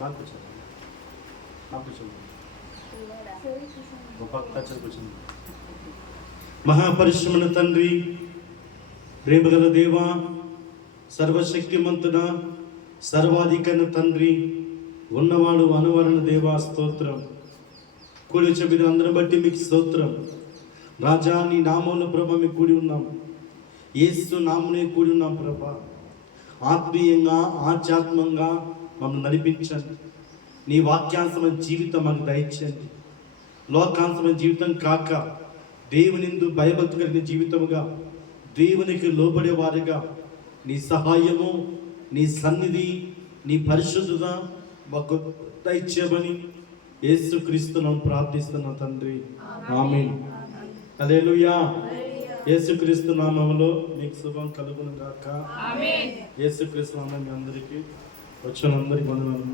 బాగా కూర్చోండి, బాగా కూర్చోండి, ఒక పక్క కూర్చోండి. మహాపరిశ్రమణ తండ్రి, ప్రేమగల దేవా, సర్వశక్తిమంతుడ, సర్వాధికరణ తండ్రి, ఉన్నవాడు అనువరణ దేవా, స్తోత్రం. కూడి చెప్పిన అందరం బట్టి మీకు స్తోత్రం. రాజా, నీ నామంలో ప్రభ మీకు కూడి ఉన్నాం, యేసు నామనే కూడి ఉన్నాం ప్రభా. ఆత్మీయంగా ఆధ్యాత్మంగా మమ్మల్ని నడిపించండి. నీ వాక్యాంశమైన జీవితం మాకు దయచేయండి. లోకాంశమైన జీవితం కాక దేవునిందు భయభక్తి కలిగిన జీవితముగా, దేవునికి లోబడేవారుగా నీ సహాయము, నీ సన్నిధి, నీ పరిశుద్ధత మాకు దయచేయమని యేసుక్రీస్తును ప్రార్థిస్తున్న తండ్రి, ఆమేన్. హల్లెలూయా. యేసుక్రీస్తు నామములో మీకు శుభం కలుగును గాక. ఆమేన్. యేసుక్రీస్తు నామములో మీ అందరికీ వచ్చిన అందరికి వందనాలు.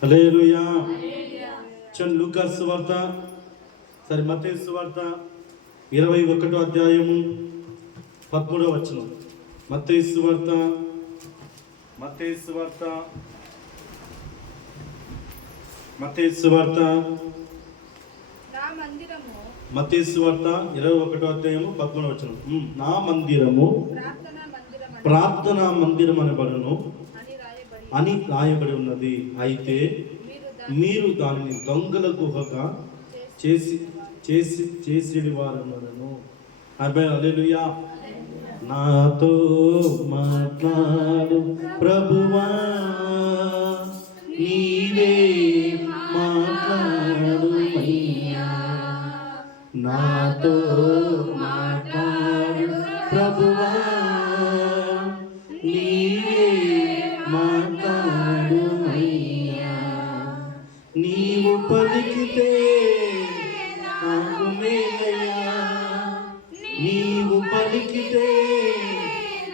హల్లెలూయా. లూకాసు సువార్త, మత్తయి సువార్త 21వ అధ్యాయము 13వ వచనం. మత్తయి సువార్త 21వ అధ్యాయము 13వ వచనం. నా మందిరము ప్రార్థనా మందిరం అనబడును అని రాయబడి ఉన్నది. అయితే మీరు దానిని దొంగల గుహగా చేసేది వారన్నాను. హల్లెలూయా. నాతో మాట్లాడు ప్రభువా, నీవే మాట్లాడుమయ్యా. నాతో మాట్లాడు ప్రభువా, నీవే మాట్లాడుమయ్యా. నీవు పలికితే నాకు మేలయ్యా, నీవు పలికితే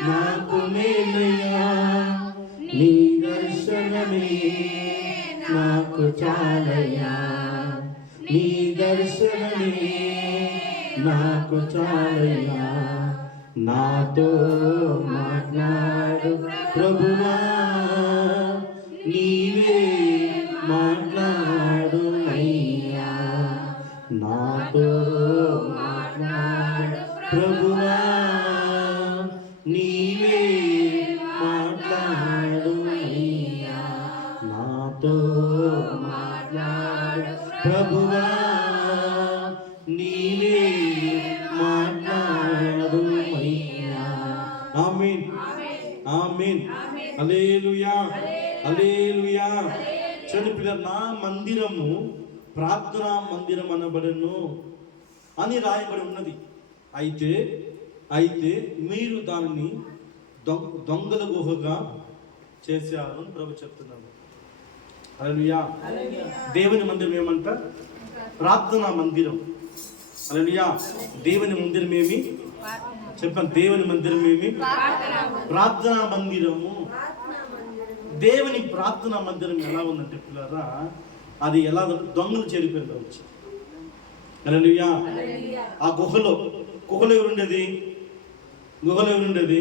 నాకు మేలయ్యా. నీ దర్శనమే నాకు చాలయ్యా, నీ దర్శనమే నాకు చాలయ్యా. నాతో మాట్లాడు ప్రభువా, నీవే మాట్లాడు అయ్యా. నాతో మాట్లాడు ప్రభువా, నీవే మాట్లాడు అయ్యా. నాతో మాట్లాడు ప్రభువా, నీవే మాట్లాడు అయ్యా. ఆమేన్, ఆమేన్. హల్లెలూయా, హల్లెలూయా. పిల్లలు, నా మందిరము ప్రార్థనా మందిరం అనబడను అని రాయబడి ఉన్నది. అయితే మీరు దానిని దొంగల గుహగా చేశారు అని ప్రభు చెప్తున్నాను. హల్లెలూయా. దేవుని మందిరం ఏమంట? ప్రార్థనా మందిరం. హల్లెలూయా. దేవుని మందిరం ఏమి చెప్పండి? దేవుని మందిరం ఏమి? ప్రార్థనా మందిరము. దేవుని ప్రార్థనా మందిరం ఎలా ఉందంటే పిల్లరా, అది ఎలా దొంగలు చేరిపోయిందో వచ్చి. హల్లెలూయా. ఆ గుహలో ఎవరుండేది? దొంగలే ఉండేది.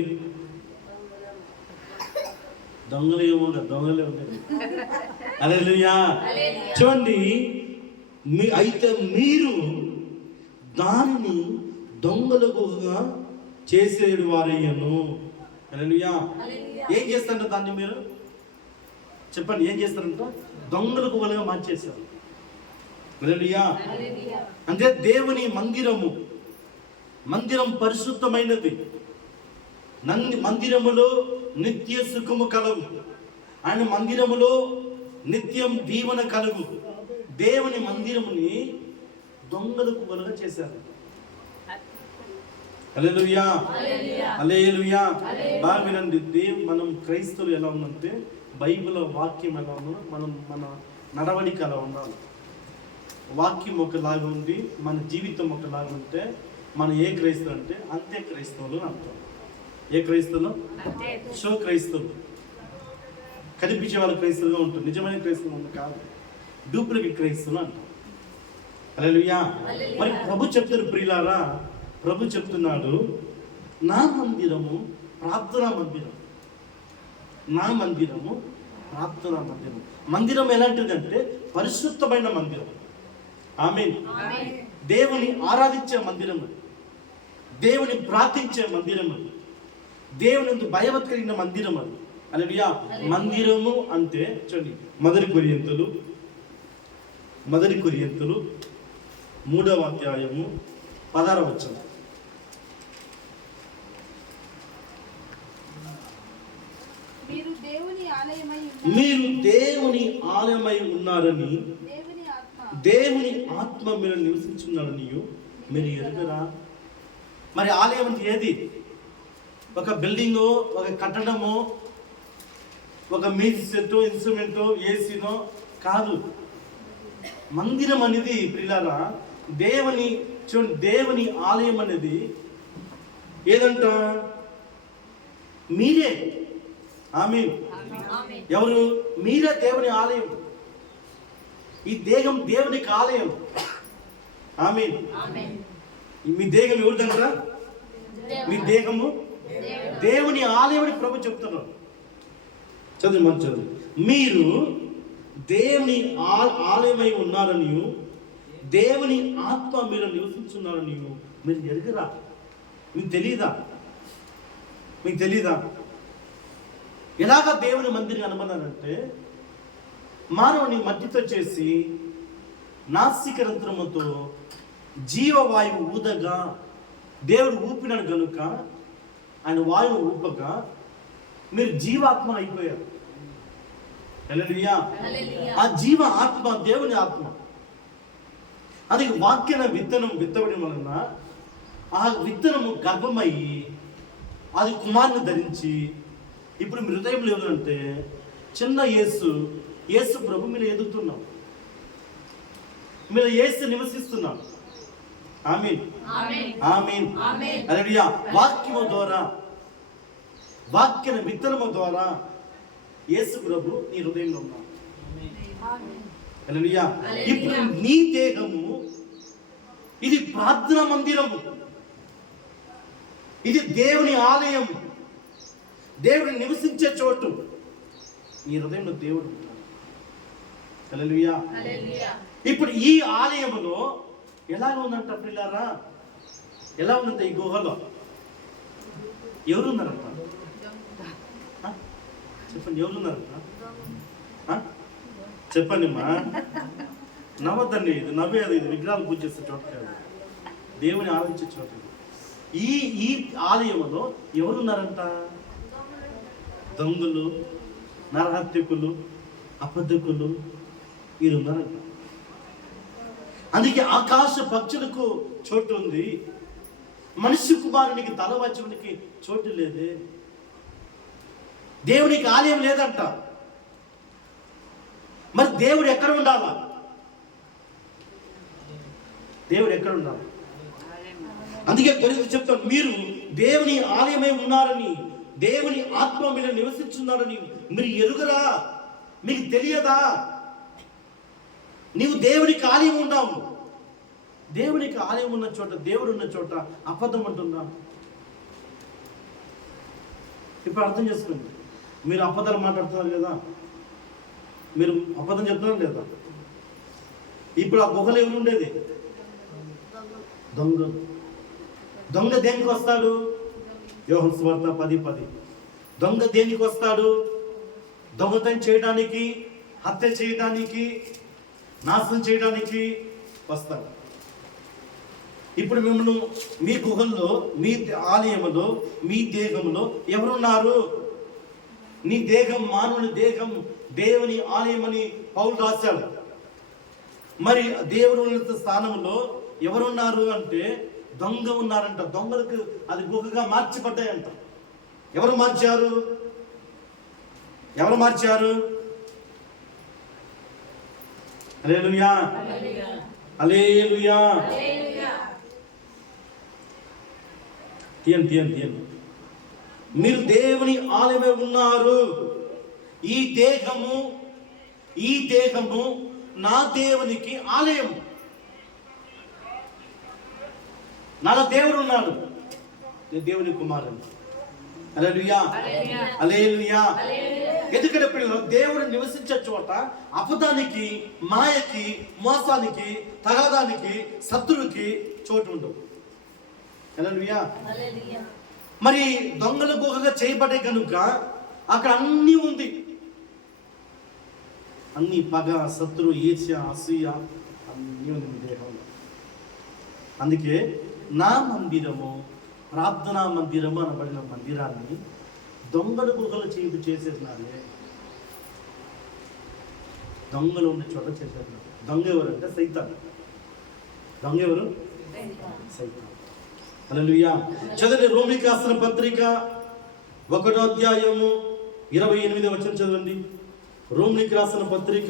హల్లెలూయా. చూడండి, అయితే మీరు దానిని దొంగల గుహగా చేసేడు వారయ్యను. హల్లెలూయా. ఏం చేస్తారంట దాన్ని? మీరు చెప్పండి, ఏం చేస్తారంట? దొంగల గుహలుగా మార్చేశారు. హల్లెలూయా. అంటే దేవుని మందిరం పరిశుద్ధమైనది. మందిరములో నిత్య సుఖము కలుగు, ఆయన మందిరములో నిత్యం దీవెన కలుగు. దేవుని మందిరముని దొంగల గుహలుగా చేశారు. హల్లెలూయా, హల్లెలూయా. బాగా వినండి. మనం క్రైస్తవులు ఎలా ఉందంటే, బైబిల్ వాక్యం ఎలా ఉన్నా మన నడవడిక అలా ఉండాలి. వాక్యం ఒకలాగా ఉంది, మన జీవితం ఒకలాగా ఉంటే మనం ఏ క్రైస్తవులు అంటే అంతే క్రైస్తవులు అంటాం. ఏ క్రైస్తవులు? షో క్రైస్తవులు. కనిపించే వాళ్ళ క్రైస్తవులుగా ఉంటుంది, నిజమైన క్రైస్తవులు కాదు, డూప్లికేట్ క్రైస్తవులు అంటాం. హల్లెలూయా. మరి ప్రభు చెప్తారు ప్రియులారా, ప్రభు చెప్తున్నాడు, నా మందిరము ప్రార్థనా మందిరం. నా మందిరము ప్రార్థనా మందిరం. మందిరం ఎలాంటిదంటే పరిశుద్ధమైన మందిరం. ఆమేన్. దేవుని ఆరాధించే మందిరం, దేవుని ప్రార్థించే మందిరం, దేవుని భయభక్తి కలిగిన మందిరం అది. హల్లెలూయా. మందిరము అంటే చూడండి, మొదటి కొరింథీయులు 3వ అధ్యాయము 16వ వచనం. మీరు దేవుని ఆలయమై ఉన్నారని, దేవుని ఆత్మ మీరు నివసించున్నారని మీరు ఎరుగరా? మరి ఆలయం అంటే ఏది? ఒక బిల్డింగో, ఒక కట్టడమో, ఒక మ్యూజిక్ సెట్, ఇన్స్ట్రుమెంటో, ఏసీనో కాదు. మందిరం అనేది ప్రియులారా దేవుని ఆలయం అనేది ఏదంట? మీరే. ఆమేన్. ఎవరు? మీరే దేవుని ఆలయం. ఈ దేహం దేవునికి ఆలయం. ఆమేన్. మీ దేహం ఎవరిదంట? మీ దేహము దేవుని ఆలయం అని ప్రభు చెప్తున్నారు. చదువు మంచి చదువు. మీరు దేవుని ఆలయమై ఉన్నారని, దేవుని ఆత్మ మీరు నివసించున్నారని మీరు ఎరుగరా? మీకు తెలీదా? ఎలాగా దేవుని మందిరం అనమన్నారంటే, మానవుని మట్టితో చేసి నాసిక రంధ్రముతో జీవవాయువు ఊదగా దేవుడు ఊపినాడు గనుక ఆయన వాయువు ఊపగా మీరు జీవాత్మ అయిపోయారు. హల్లెలూయా. ఆ జీవ ఆత్మ దేవుని ఆత్మ. అది వాక్యన విత్తనం విత్తబడి వలన ఆ విత్తనము గర్భమయ్యి అది కుమారుని ధరించి ఇప్పుడు మీ హృదయంలో ఎవరంటే చిన్న యేసు ప్రభు మీరు ఎదుగుతున్నాం, మీరు యేసు నివసిస్తున్నాం. ఆమేన్. హల్లెలూయా. వాక్యము ద్వారా, వాక్యన విత్తనము ద్వారా యేసు ప్రభు నీ హృదయంలో ఉన్నాడు. హల్లెలూయా. ఇప్పుడు నీ దేహము ఇది ప్రార్థనా మందిరము, ఇది దేవుని ఆలయం, దేవుడు నివసించే చోటు. నీ హృదయంలో దేవుడు ఉంటాడు. హల్లెలూయా. ఇప్పుడు ఈ ఆలయములో ఎలాగ ఉందంట పిల్లారా? ఎలా ఉందంట? ఈ గుహలో ఎవరున్నారంట? చెప్పండి, ఎవరున్నారంట? చెప్పండి మా. నవ్వద్దండి, ఇది నవ్వేది. ఇది విగ్రహాలు పూజ చేసే చోట కాదు, దేవుని ఆలోచించే చోట. ఈ ఆలయంలో ఎవరున్నారంట? దొంగలు, నరహత్యకులు, అబద్ధకులు వీరున్నారంట. అందుకే ఆకాశ పక్షులకు చోటు ఉంది, మనిషి కుమారునికి తల వచ్చునికి చోటు లేదే. దేవునికి ఆలయం లేదంట. మరి దేవుడు ఎక్కడ ఉండాలా? దేవుడు ఎక్కడ ఉండాలి? అందుకే కొరింథీయులకు చెప్తాను, మీరు దేవుని ఆలయమై ఉన్నారని, దేవుని ఆత్మ మీద నివసించున్నారని మీరు ఎరుగరా? మీకు తెలియదా? నీవు దేవునికి ఆలయం ఉన్నావు. దేవునికి ఆలయం ఉన్న చోట, దేవుడు ఉన్న చోట అబద్ధం అంటున్నా? ఇప్పుడు అర్థం చేసుకోండి. మీరు అబద్ధాలు మాట్లాడుతున్నారు కదా, మీరు అబద్ధం చెప్తున్నారు లేదా? ఇప్పుడు ఆ గుహలు ఎవరు ఉండేది? దొంగ దేనికి వస్తాడు? యోహాను సువార్త 10:10. దొంగ దేనికి వస్తాడు? దొంగతనం చేయడానికి, హత్య చేయడానికి, నాశనం చేయడానికి వస్తాడు. ఇప్పుడు మిమ్మల్ని మీ గుహల్లో, మీ ఆలయంలో, మీ దేహంలో ఎవరున్నారు? నీ దేహం, మానవుని దేహం దేవుని ఆలయం అని పౌలు రాశాడు. మరి దేవుని ఉన్నత స్థానంలో ఎవరున్నారు అంటే దొంగ ఉన్నారంట. దొంగలకు అది గుహగా మార్చిపడ్డాయంట. ఎవరు మార్చారు? హల్లెలూయా. హల్లెలూయా. తీయండి. మీరు దేవుని ఆలయమై ఉన్నారు. ఈ దేహము నా దేవునికి ఆలయం. నాలో దేవుడు ఉన్నాడు, దేవుని కుమారుడు. హల్లెలూయా. హల్లెలూయా. ఎందుకంటే పిల్లలు దేవుడు నివసించే చోట అబద్ధానికి, మాయకి, మోసానికి, తగలదానికి, శత్రువుకి చోటు ఉండవు. హల్లెలూయా. మరి దొంగల గుహగా చేయబడే కనుక అక్కడ అన్నీ ఉంది. అన్ని పగ, శత్రు, ఈర్ష్య, అసూయ అన్నీ ఉంది మీ దేహంలో. అందుకే నా మందిరము, ప్రార్థనా మందిరము అనబడిన మందిరాన్ని దొంగల గుహలు చేసేసినారే. దొంగలు ఉండే చోట చేసేసినారు. దొంగ ఎవరంటే సైతాన్. దొంగ ఎవరు? సైతాన్. హల్లెలూయా. చదవండి రోమీయులకు రాసిన పత్రిక 1వ అధ్యాయము 28వ వచనం చదవండి. రోమీయులకు రాసిన పత్రిక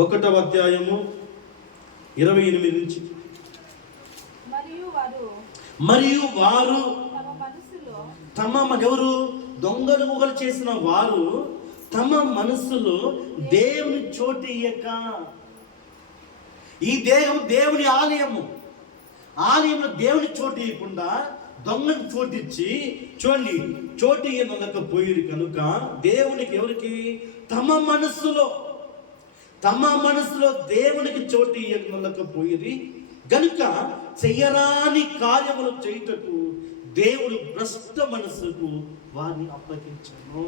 1వ అధ్యాయము 28 నుంచి. మరియు వారు ఎవరు? దొంగలు ఊహలు చేసిన వారు తమ మనస్సులో దేవుని చోటు ఇయ్యక, ఈ దేహం దేవుని ఆలయంలో దేవుని చోటు ఇవ్వకుండా దొంగకు చోటిచ్చి, చూడండి, చోటు ఇయ్యనకపోయిరు కనుక దేవునికి, ఎవరికి? తమ మనస్సులో దేవునికి చోటు ఇయ్యనకపోయిరి గనుక చెయ్యరాని కార్యములు చేయుటకు దేవుడు భ్రష్ట మనస్సుకు వారిని అప్పగించను.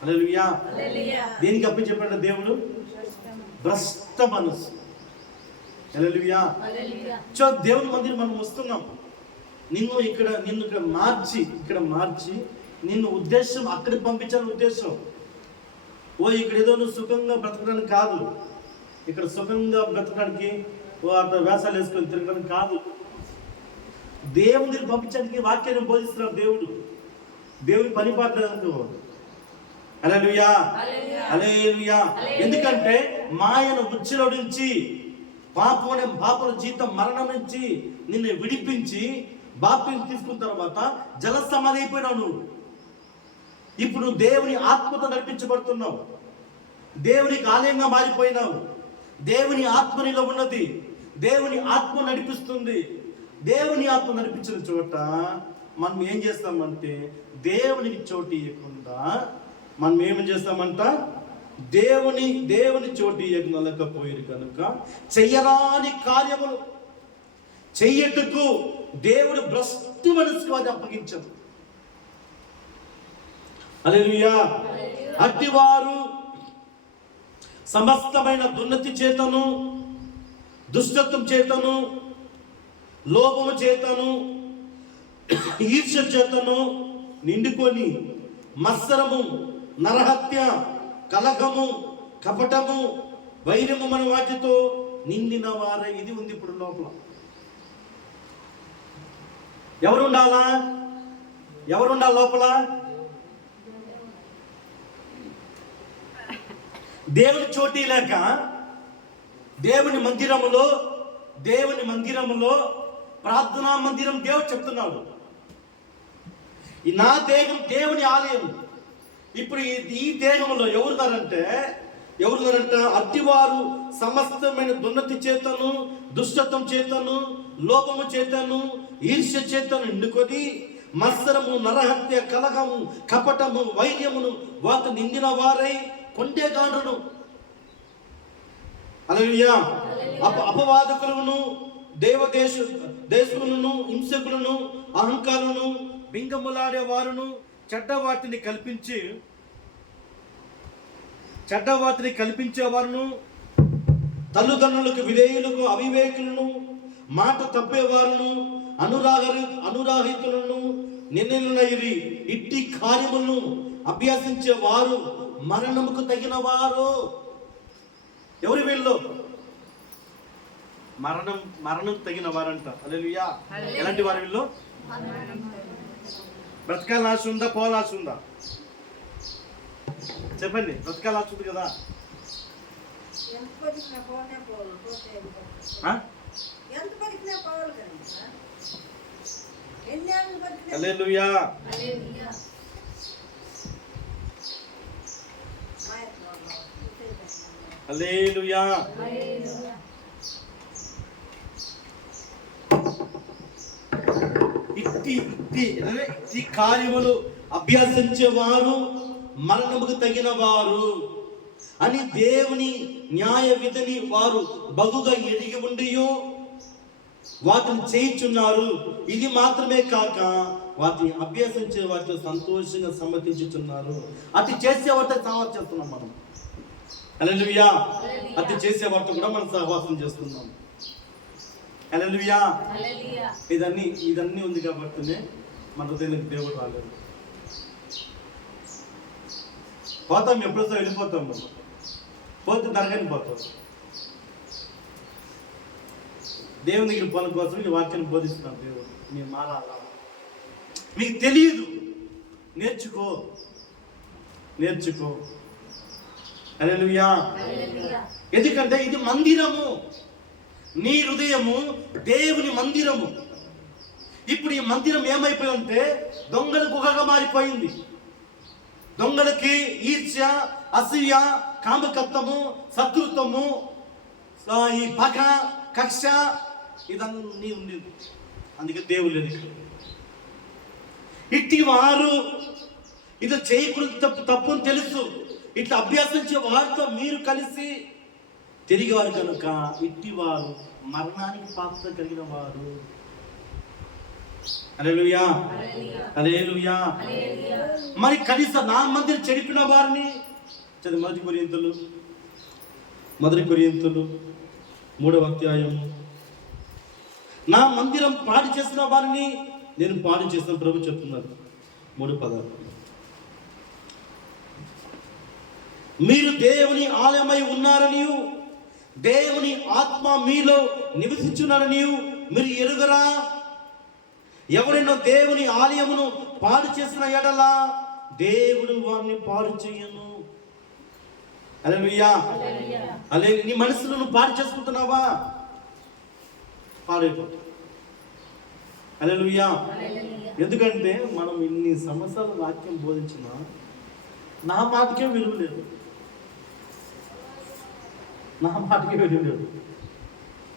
హల్లెలూయా. దేనికి అప్పగించాడు దేవుడు? భ్రష్ట మనస్సు. హల్లెలూయా. దేవుని మందిరం మనం వస్తున్నాం. నిన్ను ఇక్కడ మార్చి నిన్ను ఉద్దేశం అక్కడికి పంపించాలని ఉద్దేశం. ఇక్కడ ఏదో నువ్వు సుఖంగా బ్రతకడానికి కాదు. ఇక్కడ సుఖంగా బ్రతకడానికి అట్లా వేషాలు వేసుకొని తిరగడానికి కాదు. దేవుని పంపించడానికి వాక్యాన్ని బోధిస్తున్నాడు దేవుడు. దేవుని పని పాటలు. హల్లెలూయా. హల్లెలూయా. ఎందుకంటే మాయను ఉచ్చులో నుంచి, పాపల జీతం మరణం నుంచి నిన్ను విడిపించి బాప్తిసం తీసుకున్న తర్వాత జల సమాధి అయిపోయినావు నువ్వు. ఇప్పుడు దేవుని ఆత్మతో నడిపించబడుతున్నావు. దేవునికి ఆలయంగా మారిపోయినావు. దేవుని ఆత్మ నీలో ఉన్నది. దేవుని ఆత్మ నడిపిస్తుంది. దేవుని ఆత్మ నడిపించిన చోట మనం ఏం చేస్తామంటే దేవునికి చోటు ఇవ్వకుండా మనం ఏం చేస్తామంట? దేవుని చోటు ఇవ్వలేకపోయారు కనుక చెయ్యరాని కార్యములు చెయ్యటకు దేవుడు భ్రష్ట మనసుకు అది అప్పగించదు. హల్లెలూయా. అట్టివారు సమస్తమైన దుర్నతి చేతను, దుష్టత్వం చేతను, లోభము చేతను, ఈర్ష్య చేతను నిండుకొని మత్సరము, నరహత్య, కలహము, కపటము, వైరము మన వాటితో నిండిన వారై. ఇది ఉంది ఇప్పుడు లోపల. ఎవరుండాలి లోపల? దేవుని చోటీ లేక దేవుని మందిరములో ప్రార్థనా మందిరం దేవుడు చెప్తున్నాడు. నా దేహం దేవుని ఆలయం. ఇప్పుడు ఈ దేహంలో ఎవరున్నారంటే అట్టివారు సమస్తమైన దుర్నతి చేతను, దుష్టత్వం చేతను, లోపము చేతను, ఈర్ష్య చేతను నిండుకొని మత్సరము, నరహత్య, కలహము, కపటము, వైర్యమును వాటి నిండిన వారై కొండేగాండ్రును. హల్లెలూయా. అపవాదకులను, దేశకులను, హింసకులను, అహంకారులను, బింగములాడే వారును, చెడ్డ వాటిని కల్పించేవారును, తల్లిదండ్రులకు విధేయులకు, అవివేకులను, మాట తప్పేవారును, అనురాహితులను, నిర్ణయులైరి ఇట్టి కార్యములను అభ్యాసించే వారు మరణముకు తగిన వారు. ఎవరి వీళ్ళు? మరణం తగిన వారంట. హల్లెలూయా. ఎలాంటి వారు వీళ్ళు? బ్రతకాల ఆశ ఉందా, పోల ఆశ ఉందా? చెప్పండి. బ్రతకాల ఆశ ఉంది కదా? హల్లెలూయా. హల్లెలూయా. ఇట్టి కార్యములు అభ్యాసించేవారు మరణముకు తగిన వారు అని దేవుని న్యాయ విధిని వారు బహుగా ఎరిగి ఉండియో వాటిని చేయించున్నారు. ఇది మాత్రమే కాక వాటిని అభ్యసించే వాటితో సంతోషంగా సమ్మతించుతున్నారు. అతి చేసే వాటితో సహవాసం చేస్తున్నాం మనం. హల్లెలూయా. అతి చేసే వాటితో కూడా మనం సహవాసం చేస్తున్నాం. హల్లెలూయా. ఇదన్నీ ఉంది కాబట్టినే మన హృదయానికి దేవుడు రాలేదు. పోతాం, ఎప్పుడో వెళ్ళిపోతాం. పోతే నరకని పోతాం. దేవుని దగ్గర పనుల కోసం ఈ వాక్యాన్ని బోధిస్తున్నాం. దేవుడు మీరు మారాలా, మీకు తెలియదు, నేర్చుకో. హల్లెలూయా. ఎందుకంటే ఇది మందిరము, నీ హృదయము దేవుని మందిరము. ఇప్పుడు ఈ మందిరం ఏమైపోయిందంటే దొంగల గుహగా మారిపోయింది. దొంగలకి ఈర్ష్య, అసూయ, కామకత్వము, శత్రుత్వము, ఈ పగ, కక్ష ఇదన్నీ ఉంది. అందుకే దేవుడు లేదు ఇక్కడ. ఇట్టి వారు ఇది చేయకూడదు, తప్పు అని తెలుసు. ఇట్లా అభ్యాసించే వారితో మీరు కలిసి తిరిగారు కనుక ఇట్టి వారు మరణానికి పాత్ర కలిగిన వారు. హల్లెలూయా. హల్లెలూయా. మరి కనీసం నా మందిరం చెడిపిన వారిని చదివి మొదటి కొరింథీయులు 3వ అధ్యాయము. నా మందిరం పాడు చేసిన వారిని నేను పాడు చేసిన ప్రభు చెప్తున్నారు. 3:10. మీరు దేవుని ఆలయమై ఉన్నారని, దేవుని ఆత్మ మీలో నివసించున్నారని మీరు ఎరుగరా? ఎవరైనా దేవుని ఆలయమును పాడు చేసిన ఎడల దేవుడు వారిని పాడు చేయను. హల్లెలూయా. హల్లెలూయా. నీ మనసును నువ్వు పాడు చేసుకుంటున్నావా? పాడైపోతావు. హల్లెలూయా. ఎందుకంటే మనం ఇన్ని సంవత్సరాల వాక్యం బోధించినా నా మాటకే విలువ లేదు.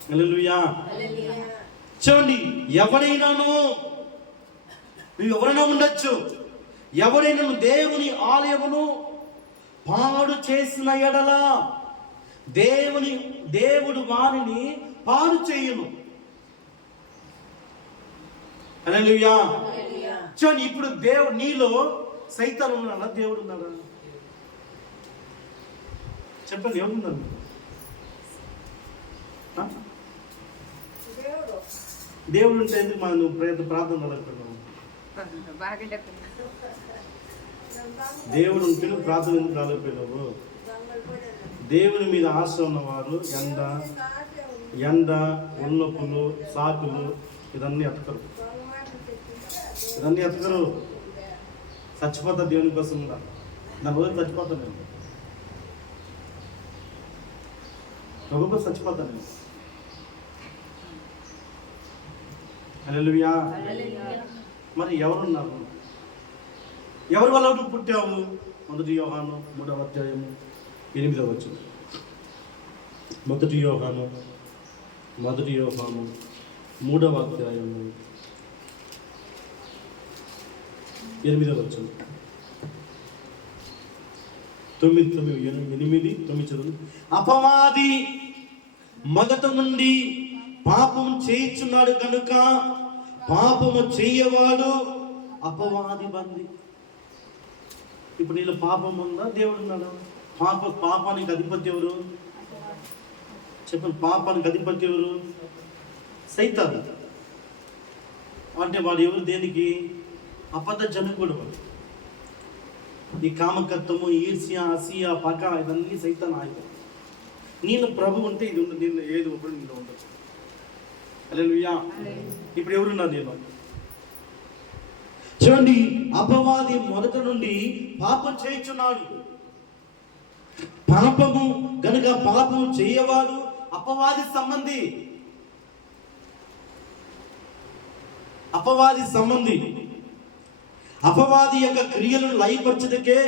హల్లెలూయా. చూడండి, ఎవరైనాను నువ్వు ఎవరైనా ఉండొచ్చు, ఎవరైనా దేవుని ఆలయమును పాడు చేసిన ఎడల దేవుడు వారిని పాడు చేయను. హల్లెలూయా. చూడండి, ఇప్పుడు దేవుడు నీలో సైతాను ఉన్నాడా, దేవుడు ఉన్నాడా? చెప్పండి, ఎవరున్నారు? దేవుడు ఉంటే ఎందుకు మనం ప్రార్థన నడకపోయినాము? దేవుడు ఉంటే ప్రార్థన ఎందుకు రాలేకపోయినావు? దేవుని మీద ఆశ ఉన్నవారు ఎండ ఉన్నప్పులు, సాకులు ఇదన్నీ ఎత్తకరు. చచ్చిపోతా దేవుని కోసం కూడా. నా రోజు చచ్చిపోతాను నేను, ఒక్కొక్క చచ్చిపోతాను నేను. హల్లెలూయా. మరి ఎవరున్నారు? ఎవరి వల్ల నువ్వు పుట్టావు? 1 యోహాను 3వ అధ్యాయము 8వ వచనం. 1 యోహాను 3వ అధ్యాయము 8వ వచనం. 9 చదువు. అపవాది మొదట నుండి పాపం చేయించున్నాడు కనుక పాపము చేయవాడు అపవాది బంది. ఇప్పుడు నీళ్ళు పాపం ఉందా, దేవుడు ఉన్నాడు? పాపానికి అధిపతి ఎవరు? చెప్పండి, పాపానికి అధిపతి ఎవరు? సైతాను. అంటే వాడు ఎవరు? దేనికి? అబద్ధ జనకుడు వాడు. ఈ కామకత్వము, ఈర్ష్య, అసూయ, పగ ఇవన్నీ సైతాను ఆయుధం. నేను ప్రభు ఉంటే ఇది ఉండదు, నేను ఏది ఒకటి నీలో ఉండదు. హల్లెలూయా. ఇప్పుడు ఎవరున్నారు నేను? చూడండి, అపవాది మొదట నుండి పాపం చేయించున్నాడు. పాపము గనుక పాపం చేయవాడు అపవాది సంబంధి. అపవాది యొక్క క్రియలను లయపరచుటకే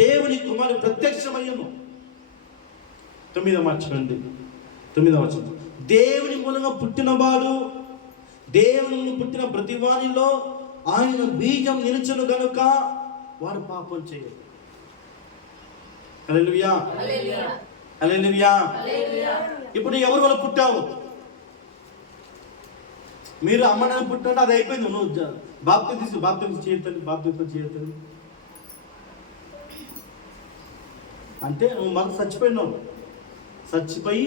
దేవుని కుమారుడు ప్రత్యక్షమయ్యను. 9వ వచనం. దేవుని మూలంగా పుట్టినవాడు దేవుని పుట్టిన ప్రతి వానిలో ఆయన బీజం నిలుచును గనుక వాడు పాపం చేయడు. హల్లెలూయా, హల్లెలూయా. ఇప్పుడు ఎవరు వల్ల పుట్టావు? మీరు అమ్మని పుట్టినట్టు అది అయిపోయింది. నువ్వు బాప్తిజం చేయొద్దని అంటే నువ్వు మళ్ళీ చచ్చిపోయినావు. చచ్చిపోయి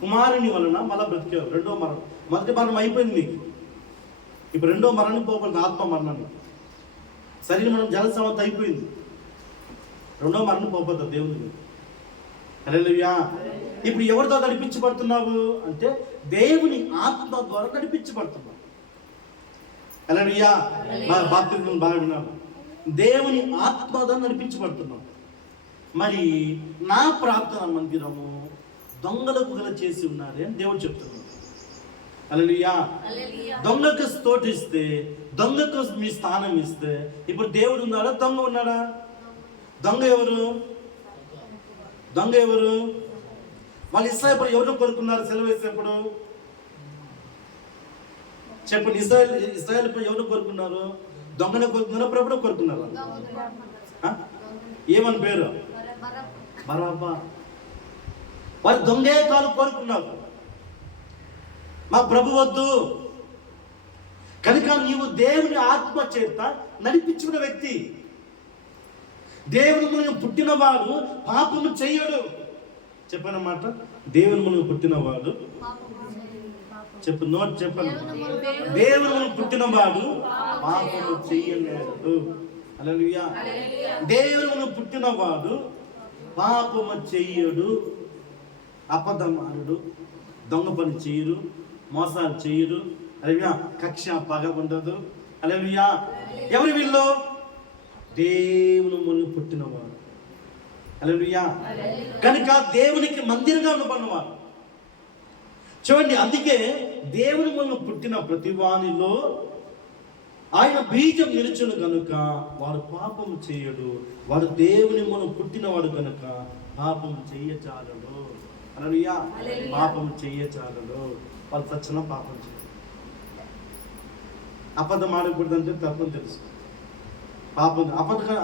కుమారుని వలన మళ్ళీ బ్రతికావు. రెండో మరణం. మొదటి మరణం అయిపోయింది నీకు. ఇప్పుడు రెండో మరణం పోకూడదు, ఆత్మ మరణాన్ని. శరీరం మనం జలసమంత అయిపోయింది. రెండో మరణం పోకూడదు దేవుని. హల్లెలూయా. ఇప్పుడు ఎవరితో నడిపించబడుతున్నావు అంటే దేవుని ఆత్మ ద్వారా నడిపించబడుతున్నావు. హల్లెలూయా. బాప్తిజం బాగా విన్నాను. దేవుని ఆత్మ ద్వారా నడిపించబడుతున్నావు. మరి నా ప్రార్థన మందిరము దొంగలకు గల చేసి ఉన్నారే అని దేవుడు చెప్తున్నాడు. హల్లెలూయా. దొంగకు స్తోత్రిస్తే, దొంగకు మీ స్థానం ఇస్తే, ఇప్పుడు దేవుడు ఉన్నాడా, దొంగ ఉన్నాడా? దొంగ ఎవరు? దొంగ ఎవరు? వాళ్ళు ఇస్రాయేలు ఎవరు కోరుకున్నారు సెలవు వేసేప్పుడు? చెప్పండి. ఇస్రాయేల్ ఎవరు కోరుకున్నారు? దొంగనే కోరుకున్నారా, ప్రభుత్వం కోరుకున్నారా? ఏమని పేరు? బరబ్బా. వారు దొంగే కాలు కోరుకున్నారు. మా ప్రభు వద్దు కనుక నీవు దేవుని ఆత్మ చేత నడిపించుకున్న వ్యక్తి. దేవుని మూలంగా పుట్టినవాడు పాపము చెయ్యడు. చెప్పనమాట. దేవుని మూలంగా పుట్టినవాడు చెప్పు, నోట్ చెప్పండి. దేవుని మూలంగా పుట్టినవాడు పాపము చెయ్యలేడు. హల్లెలూయా. దేవుని మూలంగా పుట్టినవాడు పాపము చెయ్యడు, అబద్ధమాడు, దొంగ పని చేయరు, మోసాలు చేయరు. హల్లెలూయా. కక్ష పగ ఉండదు. హల్లెలూయా. ఎవరి వీళ్ళు? దేవుని మూలంగా పుట్టినవాడు. హల్లెలూయా. కనుక దేవునికి మందిరంగా ఉండబడినవాడు. చూడండి, అందుకే దేవుని మూలంగా పుట్టిన ప్రతి వానిలో ఆయన బీజం నిలుచును కనుక వాడు పాపము చేయడు. వాడు దేవుని మూలం పుట్టినవాడు కనుక పాపము చెయ్యచాలడు. హల్లెలూయా. పాపం చెయ్యచాలడు. వాళ్ళు సచ్చిన పాపం చేయడు. అబద్ధం ఆడకూడదంటే తప్పని తెలుసు.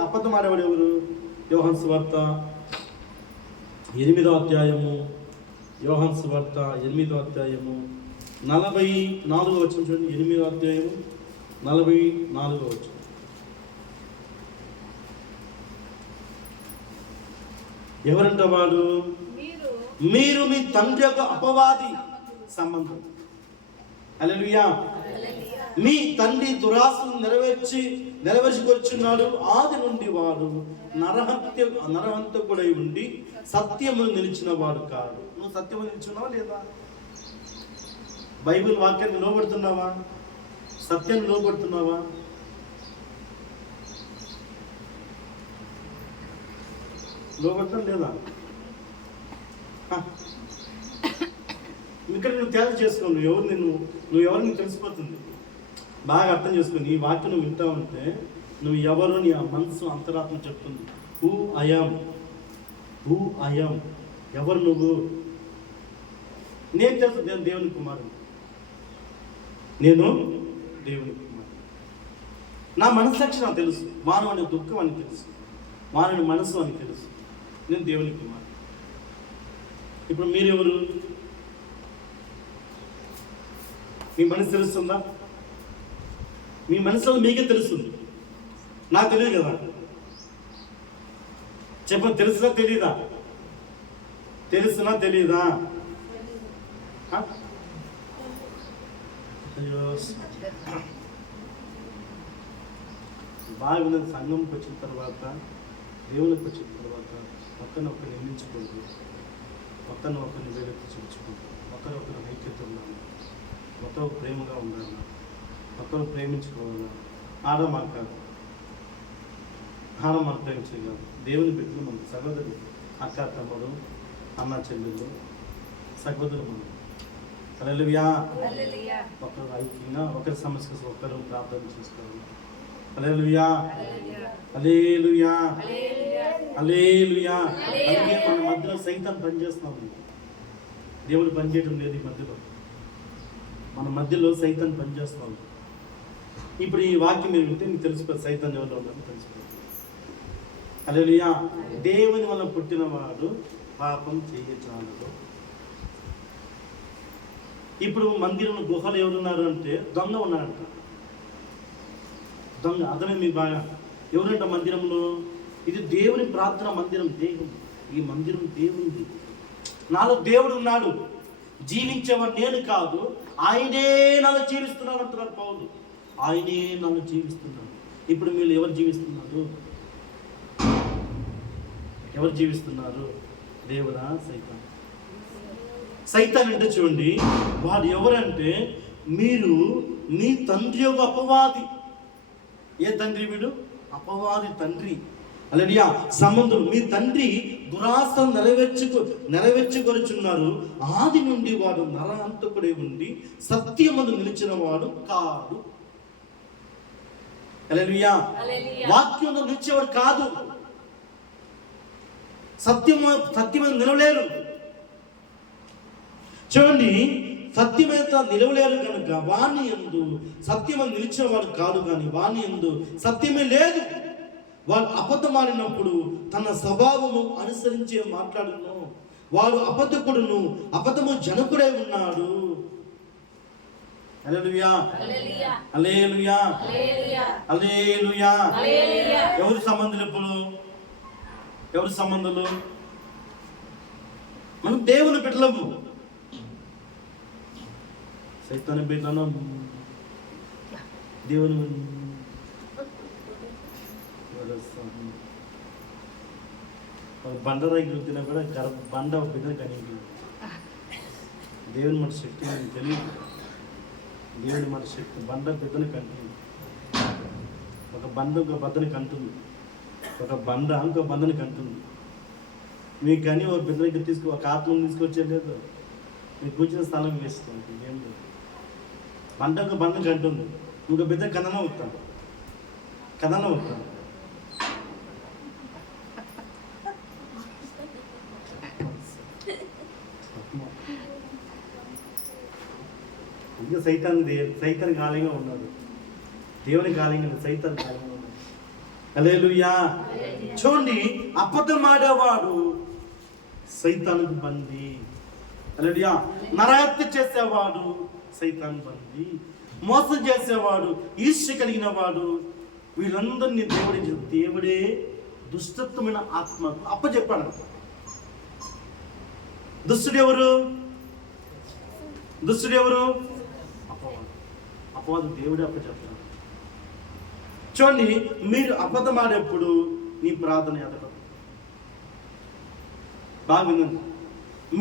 అబద్ధం ఆడేవాడు ఎవరు? యోహాను సువార్త 8వ అధ్యాయము, యోహాను సువార్త 8వ అధ్యాయము 44వ వచనం చూడండి. 8వ అధ్యాయము 44వ వచనం. ఎవరంట వాడు? మీరు మీ తండ్రి యొక్క అపవాది సంబంధం. హల్లెలూయా. మీ తండ్రి దురాశను నెరవేర్చుకొచ్చున్నాడు. ఆది నుండి వాడు నరహంతకుడై ఉండి సత్యము నిలిచిన వాడు కాదు. నువ్వు సత్యము నిలిచున్నావా లేదా? బైబిల్ వాక్యాన్ని లోబడుతున్నావా? సత్యాన్ని లోబడుతున్నావా? లోబడతాం లేదా? ఇక్కడ నువ్వు తేడా చేసుకో. నువ్వు ఎవరిని తెలిసిపోతుంది. బాగా అర్థం చేసుకుని ఈ వాక్యం నువ్వు వింటా ఉంటే నువ్వు ఎవరు నీ ఆ మనసు అంతరాత్మ చెప్తుంది. హూ ఐయామ్, ఎవరు నువ్వు? నేను తెలుసు, నేను దేవుని కుమారుడు. నేను దేవుని కుమారుడు. నా మనస్సాక్షి నాకు తెలుసు. మానవుని దుఃఖం అని తెలుసు, మానవుని మనసు అని తెలుసు. నేను దేవుని కుమారుడు. ఇప్పుడు మీరెవరు? మీ మనసు తెలుస్తుందా? మీ మనసులో మీకే తెలుస్తుంది. నాకు తెలియదు కదా. చెప్పండి, తెలుసునా తెలీదా? తెలుసునా తెలీదా? అయ్యో, బాగా సంఘంకి వచ్చిన తర్వాత, దేవునికి వచ్చిన తర్వాత ఒకరినొకరిని నిందించకూడదు, ఒకరినొకరిని వేలెత్తి చూపించకూడదు, ఒకరొకరు ఐక్యత ఉండాలి, ఒకరు ప్రేమగా ఉండాలి, ఒకరు ప్రేమించుకోవాలి. ఆడమాట కాదు, ఆడమాట ప్రేమించదు కాదు. దేవుని బిడ్డలు మన సహోదరులు, అక్క తమ్ముడు, అన్న చెల్లెలు, సహోదరు మనం. హల్లెలూయా. ఒకరు ఐక్యంగా, ఒకరి సమస్య ఒకరు ప్రార్థన చేసుకోవాలి. హల్లెలూయా, హల్లెలూయా, హల్లెలూయా. అందుకే మన మధ్యలో సైతం పనిచేస్తున్నాం. దేవుడు పనిచేయడం లేదు ఈ మధ్యలో. మన మధ్యలో సైతాన్ పనిచేస్తూ ఉంటాడు. ఇప్పుడు ఈ వాక్యం మీరు వింటే మీకు తెలిసిపోతుంది సైతాన్ ఎవరిలో ఉన్నారో తెలిసిపోతుంది. హల్లెలూయా. దేవుని వల్ల పుట్టినవాడు పాపం చేయజాలడు. ఇప్పుడు మందిరం గుహలు ఎవరున్నారు అంటే దొంగ ఉన్నాడంట. దొంగ అర్థమే మీకు బాగా. ఎవరంట మందిరంలో? ఇది దేవుని ప్రార్థన మందిరం. ఈ మందిరం దేవునిది. నాలో దేవుడు ఉన్నాడు, జీవించేవాడు నేను కాదు, ఆయనే నాలో జీవిస్తున్నాడు అంటున్నాడు పౌలు. ఆయనే నాలో జీవిస్తున్నాడు. ఇప్పుడు మీరు ఎవరు జీవిస్తున్నారు? ఎవరు జీవిస్తున్నారు? దేవుడా సైతాన్? సైతాన్ అంటే చూడండి, వాడు ఎవరంటే మీరు మీ తండ్రి యొక్క అపవాది. ఏ తండ్రి వీడు? అపవాది తండ్రి. హల్లెలూయా. సంబంధులు మీ తండ్రి దురాశ నెరవేర్చుకొనుచున్నారు. ఆది నుండి వాడు నరహంతకుడే ఉండి సత్యమందు నిలిచిన వాడు కాదు. హల్లెలూయా. వాక్యంలో నిలిచేవాడు కాదు. సత్యమందు నిలవలేరు. చూడండి, సత్యమేత నిలవలేరు కనుక వాణి యందు సత్యమని నిలిచేవాడు కాదు, కానీ వాణి యందు సత్యమే లేదు. వాడు అబద్ధమాడినప్పుడు తన స్వభావము అనుసరించే మాట్లాడును. వాడు అబద్ధకుడును, అబద్ధము జనకుడై ఉన్నాడు. హల్లెలూయా, హల్లెలూయా, హల్లెలూయా. ఎవరి సంబంధులు? ఇప్పుడు ఎవరి సంబంధాలు? మనం దేవుని బిడ్డలము. సైతాను బిడ్డలను దేవుని బండ దగ్గర తిన్నా కూడా బండ బిడ్డను కనిగి. దేవుని మన శక్తి తెలియదు. దేవుని మన శక్తి బండ బిడ్డను కంటుంది. ఒక బండ ఇంకో బద్దని కంటుంది. ఒక బండ ఇంకో బండని కంటుంది. మీకు కానీ ఒక బిడ్డ దగ్గర ఒక ఆత్మను తీసుకొచ్చే లేదు. మీకు కూర్చున్న స్థలం వేస్తుంది. ఏం లేదు. బండ ఇంకో బండని కంటుంది. ఇంకో బిడ్డ కథన అవుతాను. ఇంకా సైతాన్ కాలంగా ఉన్నాడు. దేవుని కాలంగా సైతాన్ కాలంగా ఉన్నాడు. హల్లెలూయా. చూడండి, అబద్ధం ఆడేవాడు సైతానుకు బంది. హల్లెలూయా. నరహత్య చేసేవాడు సైతాన్ బంది. మోసం చేసేవాడు, ఈర్ష్య కలిగిన వాడు, వీళ్ళందరినీ దేవుడే దుష్టత్వమైన ఆత్మకు అప్పచెప్పాడు. దుష్టుడెవరు? అపవాదు దేవుడే అప్పచెప్పాడు. చూడండి, మీరు అబద్ధం ఆడేప్పుడు నీ ప్రార్థన ఎదగదు. బాగా వినండి.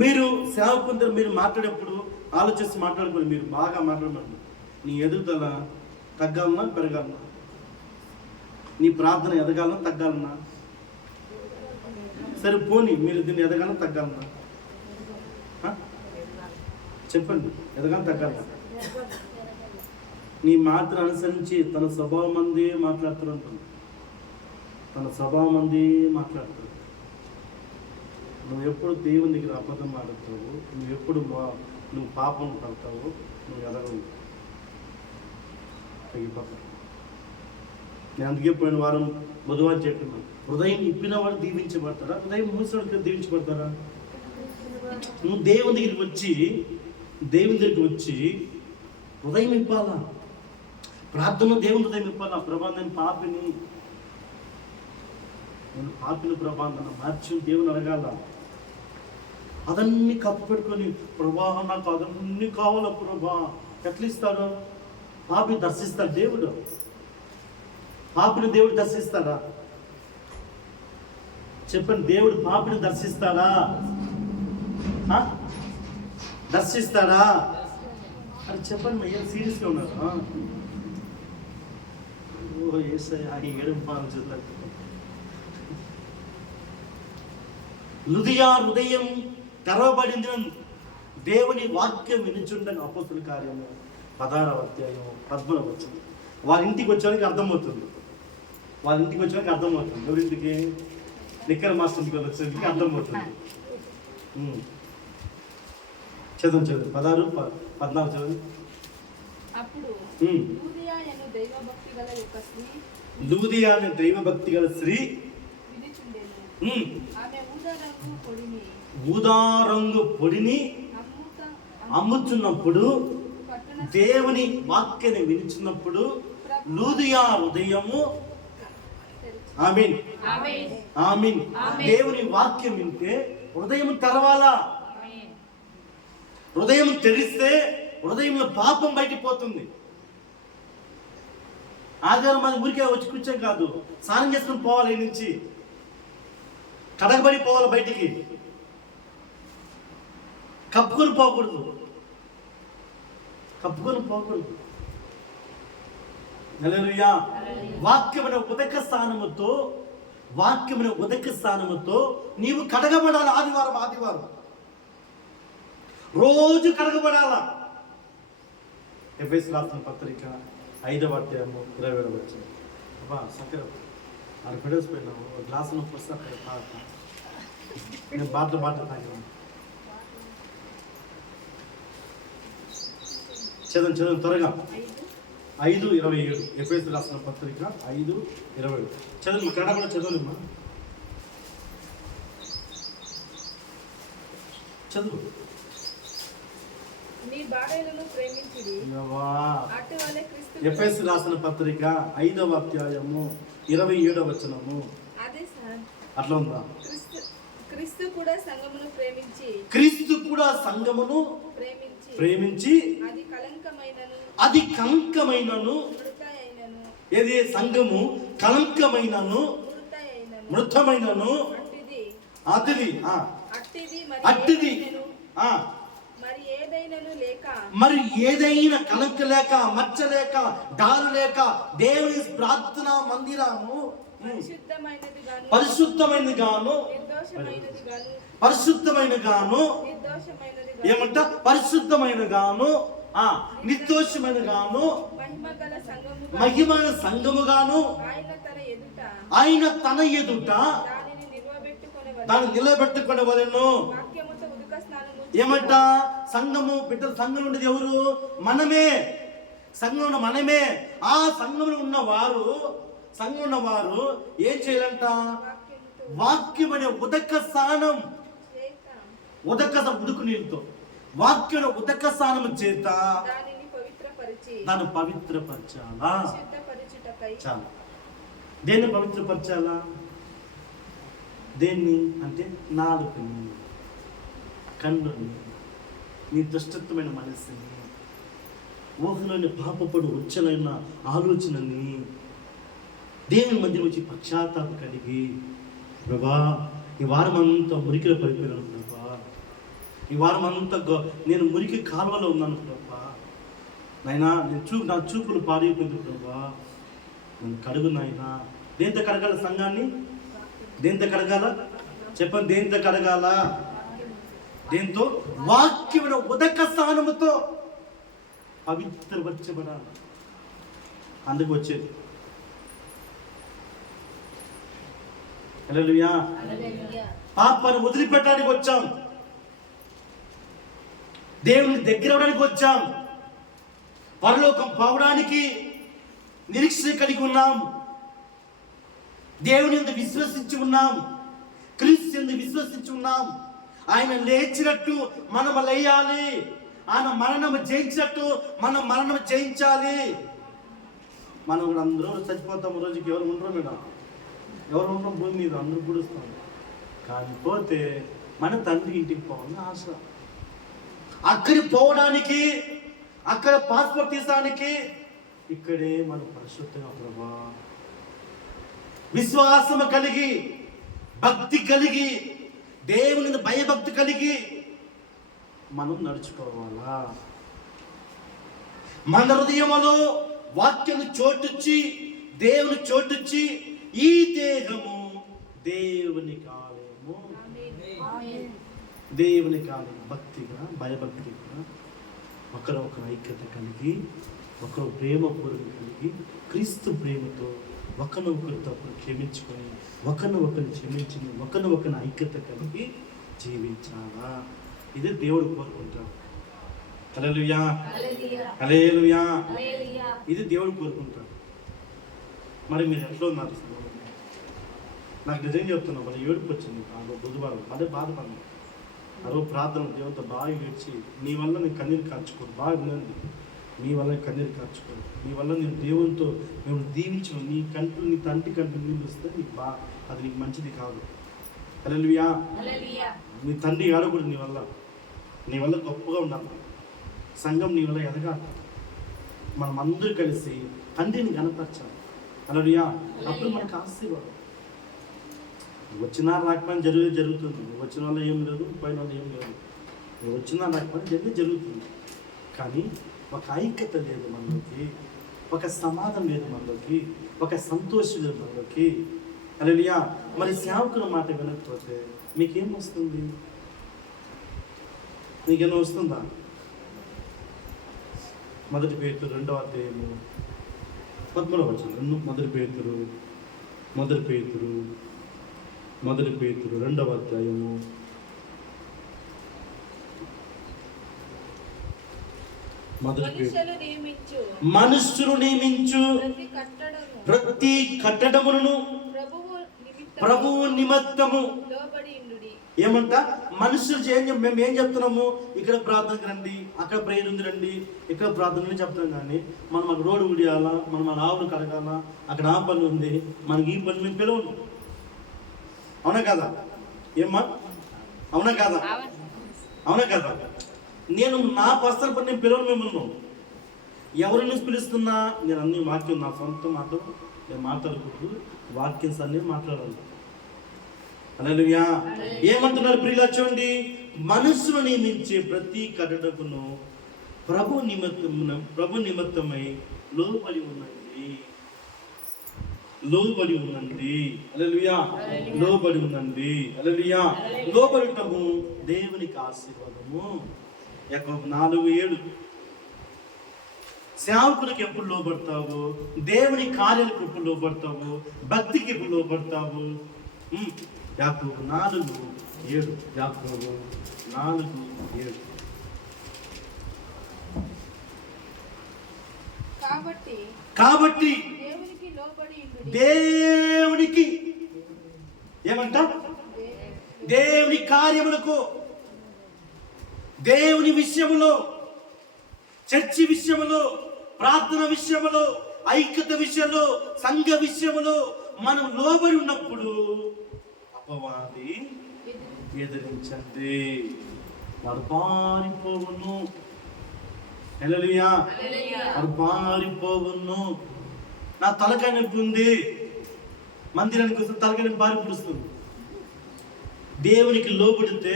మీరు సేవకుందరు మీరు మాట్లాడేప్పుడు ఆలోచిస్తూ మాట్లాడుకోండి. మీరు బాగా మాట్లాడమండి. నీ ఎదుగుదల తగ్గాలన్నా పెరగాలన్నా? నీ ప్రార్థన ఎదగాలన్నా తగ్గాలన్నా? సరే పోనీ, మీరు దీన్ని ఎదగాలన్నా తగ్గాలన్నా? చెప్పండి, ఎదగాలని తగ్గాలన్నా? నీ మాటను అనుసరించి తన స్వభావం మంది మాట్లాడుతూ ఉంటుంది. నువ్వు ఎప్పుడు దేవుని దగ్గర అబద్ధం ఆడుతావు, నువ్వు పాపం పడతావు, నువ్వు ఎదగవు, తగ్గిపోతావు. నేను అందుకే పోయిన వారం బుధవారం చెప్తున్నాను, హృదయం ఇప్పినవాడు దీవించబడతారా, హృదయం మూసినవాడు దీవించబడతారా? నువ్వు దేవుని దగ్గరికి వచ్చి హృదయం ఇవ్వాలా. ప్రార్థన దేవుని హృదయం ఇవ్వాలా. ప్రభా, నేను పాపిని ప్రభా నన్ను మార్చి దేవుని అడగాల. అదన్నీ కప్పు పెట్టుకొని ప్రభా నాకు అదన్నీ కావాలా ప్రభా. ఎట్లా ఇస్తాడు? పాపి దర్శిస్తాడు దేవుడు. పాపిని దేవుడు దర్శిస్తాడా? చెప్పండి, దేవుడు పాపిని దర్శిస్తాడా? దర్శిస్తాడా అని చెప్పండి. ఏం సీరియస్గా ఉన్నారు? ఓ యేసయ్యా, ఈ హృదయం తెరవబడింది. దేవుని వాక్యం వినిచుండని అపోస్తుల కార్యము 16వ అధ్యాయం 13వ వచనం. వాళ్ళ ఇంటికి వచ్చేవారికి అర్థమవుతుంది. ఎవరింటికి? నిక్కర మాస్టర్ ఇంటికి వచ్చేందుకు అర్థమవుతుంది. చదువు 16, 14 చదువు. అప్పుడు ఉమ్. లూదియా అను దైవభక్తి గల యొక్క స్త్రీ లూదియా అనే దైవభక్తి గల స్త్రీ వినిచుండెను. ఉమ్, ఆమె ఊదా రంగు పొడిని ఊదా రంగు పొడిని అమ్ముచున్నప్పుడు పట్టణ దేవుని వాక్యాన్ని వినిచున్నప్పుడు లూదియా హృదయము ఆమీన్ ఆమీన్ దేవుని వాక్యం వింటే హృదయం తెరవాలా. హృదయం తెరిస్తే హృదయంలో పాపం బయటికి పోతుంది. ఆదివారం మన ఊరికే వచ్చి కూర్చొని కాదు, స్నానం చేసుకుని పోవాలి. ఈ నుంచి కడగబడి పోవాలి, బయటికి కప్పుకొని పోకూడదు, కప్పుకొని పోకూడదు. హల్లెలూయా. వాక్యమైన ఉదక స్థానముతో నీవు కడగబడాలి. ఆదివారం రోజు కడగబడాలా. ఎఫెసీయులకు రాసిన పత్రిక 5వ అధ్యాయము 27వ వచనం. అబ్బా సకర ఆడ పెడేసిపోయినాము. గ్లాసులో పుస్తకం నేను బాటలు తాగాను. చదువు త్వరగా. 5:27 ఎఫెసీయులకు రాసిన పత్రిక 5:27 చదువు. కన్నడ కూడా చదవలేమ్మా, చదువు. నీ భార్యలను ప్రేమించుడి, అటువలే క్రీస్తు. ఎఫెసీయులకు రాసిన పత్రిక 5వ అధ్యాయము 27వ వచనము. అదే సార్, అట్లా ఉందా? క్రీస్తు కూడా సంఘమును ప్రేమించి అది కలంకమైనను ఏది సంఘము కలంకమైనను మృతమైనను అట్టిది మరి ఏదైనా కలంక లేక మచ్చ లేక డాలు లేక దేవుని ప్రార్థనా మందిరము పరిశుద్ధమైనది గాను ఏమంట పరిశుద్ధమైన గాను నిర్దోషమైన గాను మహిమ సంఘము గాను ఆయన తన ఎదుట దాన్ని నిలబెట్టుకునే వాళ్ళను. ఏమంట సంఘము బిడ్డలు, సంఘం ఉండేది ఎవరు? మనమే. సంఘంలో మనమే. ఆ సంఘంలో ఉన్నవారు ఏం చేయాలంట? వాక్యం అనే ఉదక స్థానం, ఉడుకు నీళ్ళతో వాక్యం ఉదక స్థానం చేత దాన్ని పవిత్రపరచాలా. చాలా. దేన్ని పవిత్రపరచాలా? దేన్ని అంటే నాలుకని, కన్నుని, నీ దుష్టత్వమైన మనస్సుని, ఊహలోని పాపపడు వచ్చలైన ఆలోచనని దేవుని మధ్య వచ్చి పశ్చాత్తాపం కలిగి, ప్రభా ఈ వారం అంతా మురికిలో పడిపోయాను ప్రభా, ఈ వారం అంతా నేను మురికి కాలువలో ఉన్నాను ప్రభా, నాయనా నా చూపులు పాడైపోయింది ప్రభా, నన్ను కడుగు నాయనా. దేంతో కడగాల సంఘాన్ని? దేంతో కడగాల చెప్పండి? దేంతో కడగాల? దేంతో? వాక్యమైన ఉదక స్థానముతో పవిత్రపరచబడాలి. అందుకు వచ్చేది. హల్లెలూయా. పాపాన్ని వదిలిపెట్టడానికి వచ్చాం, దేవుని దగ్గర అవడానికి వచ్చాం, పరలోకం పోవడానికి నిరీక్షణ కలిగి ఉన్నాం, దేవుని యందు విశ్వసించి ఉన్నాం, క్రీస్తు యందు విశ్వసించి ఉన్నాం. ఆయన లేచినట్టు మనం లేయాలి, ఆయన మరణం జయించినట్టు మనం మరణం జయించాలి. మనం కూడా అందరూ చచ్చిపోతాం. రోజుకి ఎవరు ఉండరు మేడం, ఎవరు ఉండడం భూమి మీద అందరూ గుడుస్తాం. కానీ పోతే మన తండ్రి ఇంటికి పోవాలని ఆశ. అక్కడికి పోవడానికి, అక్కడ పాస్పోర్ట్ తీసడానికి ఇక్కడే మనం పరిశుద్ధంగా ప్రభా విశ్వాసము కలిగి, భక్తి కలిగి, దేవుని భయభక్తి కలిగి మనం నడుచుకోవాలా. మన హృదయములో వాక్యం చోటుచ్చి, దేవుని చోటుచ్చి, ఈ దేహము దేవుని కాలేము, దేవుని కాలేము. భక్తిగా, భయభక్తిగా ఒకరొకరు ఐక్యత కలిగి, ఒకరు ప్రేమపూర్వకం కలిగి, క్రీస్తు ప్రేమతో ఒకరినొకరితో క్షమించుకొని, ఒకరిని క్షమించి, ఒకరిని ఐక్యత కలిగి జీవించాలా. ఇదే దేవుడు కోరుకుంటాడు. హల్లెలూయా, హల్లెలూయా, హల్లెలూయా. హల్లెలూయా. ఇది దేవుడు కోరుకుంటాడు. మరి మీరు ఎట్లా ఉన్నారు? నాకు నిజంగా చెప్తున్నా, మరి ఏడుపు వచ్చింది ఆ బుధవారం. అదే బాధపడింది. ఆ రోజు ప్రార్థన దేవుడితో బాగా ఏడ్చి, నీ వల్ల నేను కన్నీరు కార్చుకోను. బాగా వినండి, నీ వల్ల కన్నీరు కార్చుకోను. నీ వల్ల నేను దేవునితో మేము దీవించు. నీ కంట్లు, నీ తండ్రి కంట్లు నీళ్ళు వస్తే నీకు అది నీకు మంచిది కాదు. హల్లెలూయా. హల్లెలూయా. నీ తండ్రి ఆడకూడదు. నీ వల్ల గొప్పగా ఉండాలి. సంఘం నీ వల్ల ఎదగాలి. మనం అందరూ కలిసి తండ్రిని కనపరచాలి. హల్లెలూయా. అప్పుడు మనకు ఆశీర్వాదం. వచ్చినా రాకపోయినా జరుగుతుంది. నువ్వు వచ్చిన వల్ల ఏం లేదు, పోయిన వల్ల ఏం లేదు. నువ్వు వచ్చినా రాకపోయినా జరుగుతుంది. కానీ ఒక ఐక్యత లేదు మనలోకి, ఒక సమాధానం లేదు మనలోకి, ఒక సంతోషం లేదు మనలోకి. హల్లెలూయా. మరి సేవకుల మాట వినకపోతే మీకేం వస్తుంది? మీకేమో వస్తుందా? 1 పేతురు 2వ అధ్యాయము 13వ వచనం. 1 పేతురు 2వ అధ్యాయము 'మనుష్యులు నియమించు ప్రతి కట్టడములను ప్రభువు నిమిత్తము' ఏమంట? మనుషులు చేయండి. మేము ఏం చెప్తున్నాము? ఇక్కడ ప్రార్థనకి రండి, అక్కడ ప్రేయర్ ఉంది రండి, ఇక్కడ ప్రార్థనని చెప్తాం. కానీ మనం అక్కడ రోడ్డు ఉడియాలా, మనం మన ఆవులు కడగాలా, అక్కడ ఆ పని ఉంది, మనకి ఈ పని మేము పిలవను. అవునా కదా? ఏమ్మా, అవునా కదా? అవునా కదా? నేను నా పర్సనల్ పని నేను పిలవను మిమ్మల్ని. ఎవరిని పిలుస్తున్నా నేను అన్ని వాక్యం, నా సొంత మాటలు నేను మాట్లాడకూడదు. వాక్యం అన్నీ మాట్లాడాలి. హల్లెలూయా. ఏమంటున్నారు ప్రియులా? చూడండి, మనస్సును నియమించే ప్రతి కట్టడకును ప్రభు నిమిత్తమై లోబడి ఉండండి. హల్లెలూయా. లోబడి ఉండండి. హల్లెలూయా. లోబడటము దేవునికి ఆశీర్వాదము. యాకోబు 4:7. సేవకులకు ఎప్పుడు లోబడతావు? దేవుని కార్యాలకు ఎప్పుడు లోబడతావు? భక్తికి ఎప్పుడు లోబడతావు? యాకోబు 4:7. యాకోబు 4:7. కాబట్టి దేవునికి ఏమంట? దేవుని కార్యములకు, దేవుని విషయములో, చర్చి విషయములో, ప్రార్థన విషయములో, ఐక్యత విషయంలో, సంఘ విషయములో మనం లోబడి ఉన్నప్పుడు అపవాది ఎదిరించండి, వాడు పారిపోవును. హల్లెలూయా. వాడు పారిపోవును. నా తలకాయ నొప్పి ఉంది, మందిరానికి వస్తే తలకాయ నొప్పి పారిపుడుస్తుంది. దేవునికి లోబడితే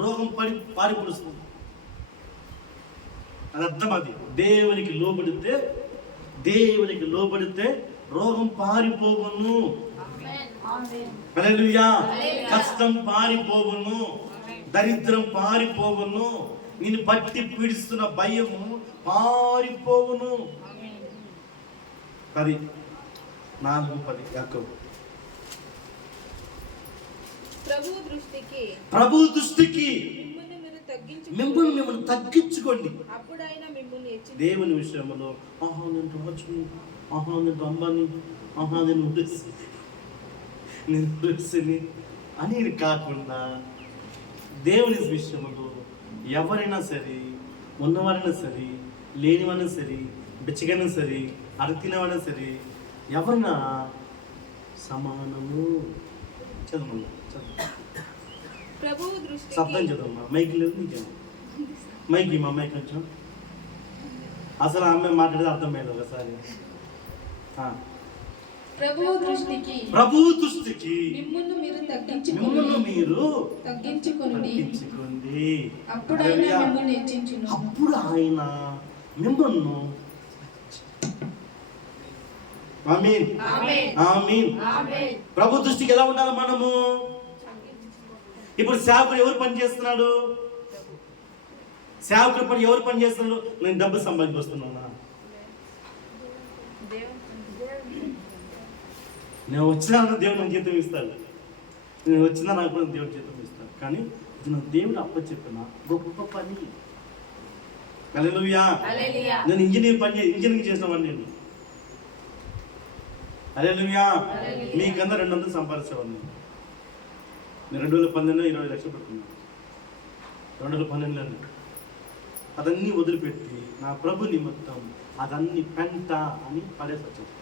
రోగం పారిపుడుస్తుంది. అది అర్థం. అది దేవునికి లోబడితే రోగం పారిపోవును. హల్లెలూయా. కష్టం పారిపోవును, దరిద్రం పారిపోవును, నిన్ను బట్టి పీడిస్తున్న భయము పారిపోవును. 4:10 యాకోబు. ప్రభు దృష్టికి మిమ్మల్ని తగ్గించుకోండి. దేవుని విషయంలో నేను రాజుని, నేను అంబాని, నేను ఉడిసిని అని కాకుండా దేవుని విషయంలో ఎవరైనా సరే, ఉన్నవారైనా సరే, లేనివైనా సరే, బిచ్చగైనా సరే, అరతినవైనా సరే, ఎవరైనా సమానము. చదువు శబ్దం చదవమ్మా. మైక్ లేదు నీకేమో? మైక్ మా మైక్ కొంచెం. అసలు అమ్మాయి మాట్లాడేది అర్థమయ్యేది ఒకసారి. ప్రభువు దృష్టికి మిమ్మును మీరు తగ్గించుకోండి. అప్పుడు ఆయన మిమ్మల్ని. ఆమేన్, ఆమేన్. ప్రభు దృష్టికి ఎలా ఉండాలి మనము? ఇప్పుడు సేవకుడు ఎవరు పని చేస్తున్నాడు? సేవకుడు పని ఎవరు పని చేస్తున్నాడు? నేను డబ్బు సంపాదించుకొస్తున్నానా? నేను వచ్చినా దేవుడు నాకు జీతం ఇస్తాడు. నేను వచ్చినా నాకు కూడా దేవుడు జీతం ఇస్తాడు. కానీ ఇది నా దేవుడు అప్పచెప్పిన గొప్ప పని. హల్లెలూయా. హల్లెలూయా. నేను ఇంజనీరింగ్ చేసిన వాడిని నేను. హల్లెలూయా. హల్లెలూయా. మీకన్నా 200 సంపాదించేవాడిని. నేను 2012లో 20 లక్షలు పెట్టుకున్నాను. 2012లో అదన్నీ వదిలిపెట్టి నా ప్రభు నిమిత్తం అదన్నీ పెంట అని పడేసి వచ్చాను.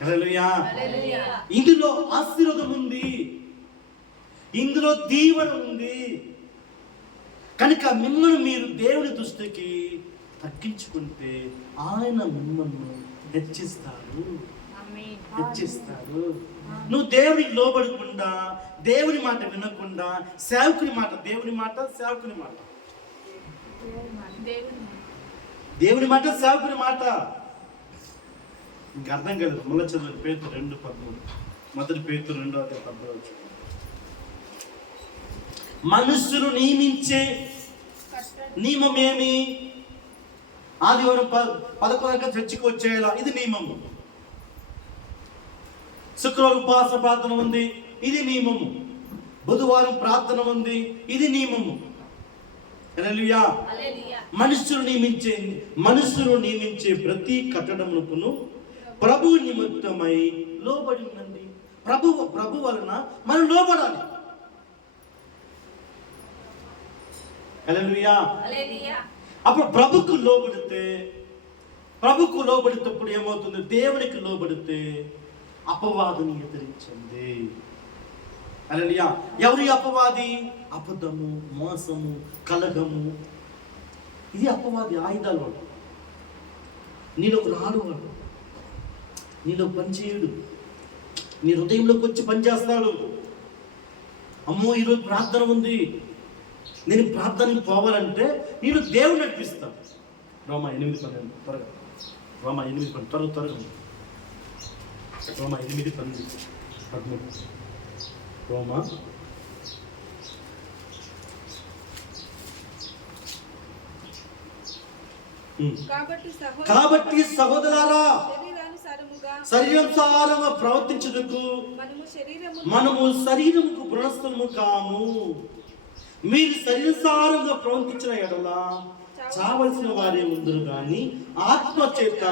హల్లెలూయా. హల్లెలూయా. ఇందులో ఆశీర్వాదం ఉంది, ఇందులో దీవెన ఉంది. కనుక మిమ్మల్ని మీరు దేవుని దృష్టికి తగ్గించుకుంటే ఆయన మిమ్మల్ని హెచ్చిస్తాడు. ఆమేన్. హెచ్చిస్తాడు. నువ్వు దేవునికి లోబడకుండా, దేవుని మాట వినకుండా, సేవకుని మాట, దేవుని మాట, సేవకుని మాట, దేవుని మాట, సేవకుని మాట ఇంక అర్థం కాలేదు. మళ్ళీ చదువు పేతురు 2:13. మొదటి పేతురు 2:13. మనుషులు నియమించే నియమమేమి? ఆదివారం 11 చర్చికి వచ్చేలా, ఇది నియమము. శుక్రవారం ఉపవాస ప్రార్థన ఉంది, ఇది నియమము. బుధవారం ప్రార్థన ఉంది, ఇది నియమము. హల్లెలూయా. హల్లెలూయా. మనుషులు నియమించే ప్రతి కట్టడమునకును ప్రభు నిమిత్తమై లోబడి ఉండండి. ప్రభు వలన మనం లోబడాలి. హల్లెలూయా. హల్లెలూయా. అప్పుడు ప్రభుకు లోబడినప్పుడు ఏమవుతుంది? దేవునికి లోబడితే అపవాదిని ఎదిరించండి. హల్లెలూయా. ఎవరి అపవాది? అబద్ధము, మోసము, కలగము. ఇది అపవాది ఆయుధాలు. వాడు నీలోకి రాడు, వాడు నీలో పనిచేయడు, నీ హృదయంలోకి వచ్చి పనిచేస్తాడు. అమ్మో ఈరోజు ప్రార్థన ఉంది, నేను ప్రార్థనకి పోవాలంటే నేను దేవుడు నడిపిస్తాను. రోమా 8:12 త్వరగా. రోమా 8:12 త్వరగా. రోమా 8:13. రోమా కాబట్టి సహోదరులారా, శరీరానుసారంగా ప్రవర్తించుటకు మనము శరీరముకు పునఃస్థము కాము. మీరు శరీరానుసారంగా ప్రవర్తించిన ఎడల చావలసిన వారే ఉందరు గాని ఆత్మ చేత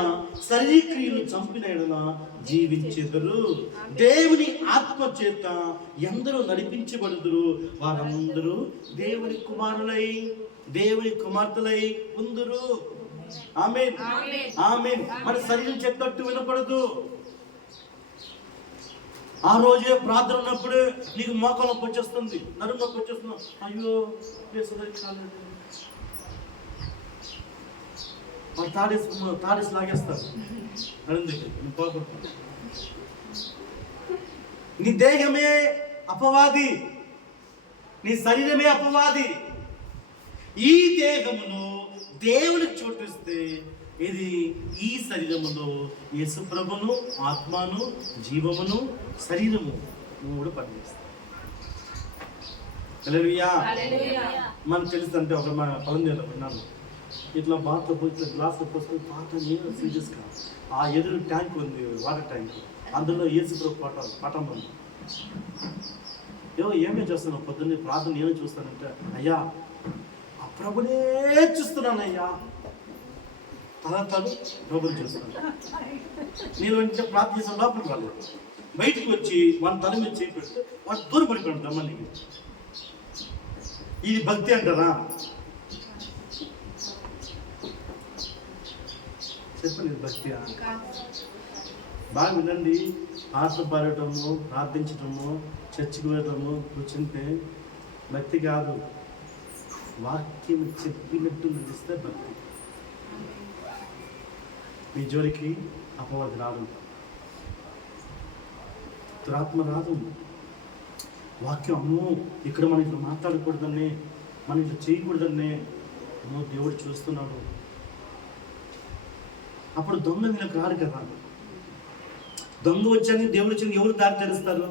శరీరక్రియలు చంపిన ఎడల జీవించెదరు. దేవుని ఆత్మ చేత ఎందరూ నడిపించబడుదురు, వారందరూ దేవుని కుమారులై, దేవుని కుమార్తెలై ఉందురు. ఆమేన్. ఆమేన్. మన శరీరం చెప్పినట్టు వినపడదు. ఆ రోజే ప్రార్థన ఉన్నప్పుడు నీకు మోకాలు నొప్పి వచ్చేస్తుంది, నడుము నొప్పి వచ్చేస్తుంది. అయ్యో కాలేదు, వాళ్ళు తాడేసి లాగేస్తారు. నీ దేహమే అపవాది, నీ శరీరమే అపవాది. ఈ దేహములో దేవునికి చోటిస్తే ఇది ఈ శరీరములో యేసు ప్రభును, ఆత్మను, జీవమును, శరీరము మూడు పనిచేస్తాయి. హల్లెలూయా. మనకు తెలుసు అంటే ఒక మన పలందేలో విన్నాను. ఇట్లా బాత్లో పోయి ఇట్లా గ్లాస్లో పోస్తే పాత నేను సీరియస్ కాదు. ఆ ఎదురు ట్యాంక్ ఉంది, వాటర్ ట్యాంక్, అందులో యేసు ప్రభు పటం ఉంది. ఏమేమి చేస్తున్నావు? పొద్దున్నే ప్రార్థన నేను చూస్తానంటే, అయ్యా ఆ ప్రభునే చూస్తున్నానయ్యా. తను ప్రభుని చూస్తాను. నేను వెంటనే ప్రార్థన చేసిన లోపలికి రాలేదు. బయటకు వచ్చి వాడి తల మీద చేయి పెడితే వాడు దూరం పడిపోయాడు రమ్మని. ఇది భక్తి అంటారా? చెప్పండి, భక్తి బాగా వినండి. ఆశ పాడటము, ప్రార్థించటము, చర్చికి వెళ్ళటము కూర్చుంటే భక్తి కాదు. వాక్యం చెప్పినట్టు నడిస్తే భక్తి. మీ జోలికి అపవాది రాదు, దురాత్మ రాదు. వాక్యం అమ్మో ఇక్కడ మనం ఇట్లా మాట్లాడకూడదనే, మనం ఇట్లా చేయకూడదనే, అమ్మో దేవుడు చూస్తున్నాడు. అప్పుడు దొంగ నీకు రాడు కదా. దొంగ వచ్చాని దేవుడు వచ్చి ఎవరు దారి తెరుస్తారు?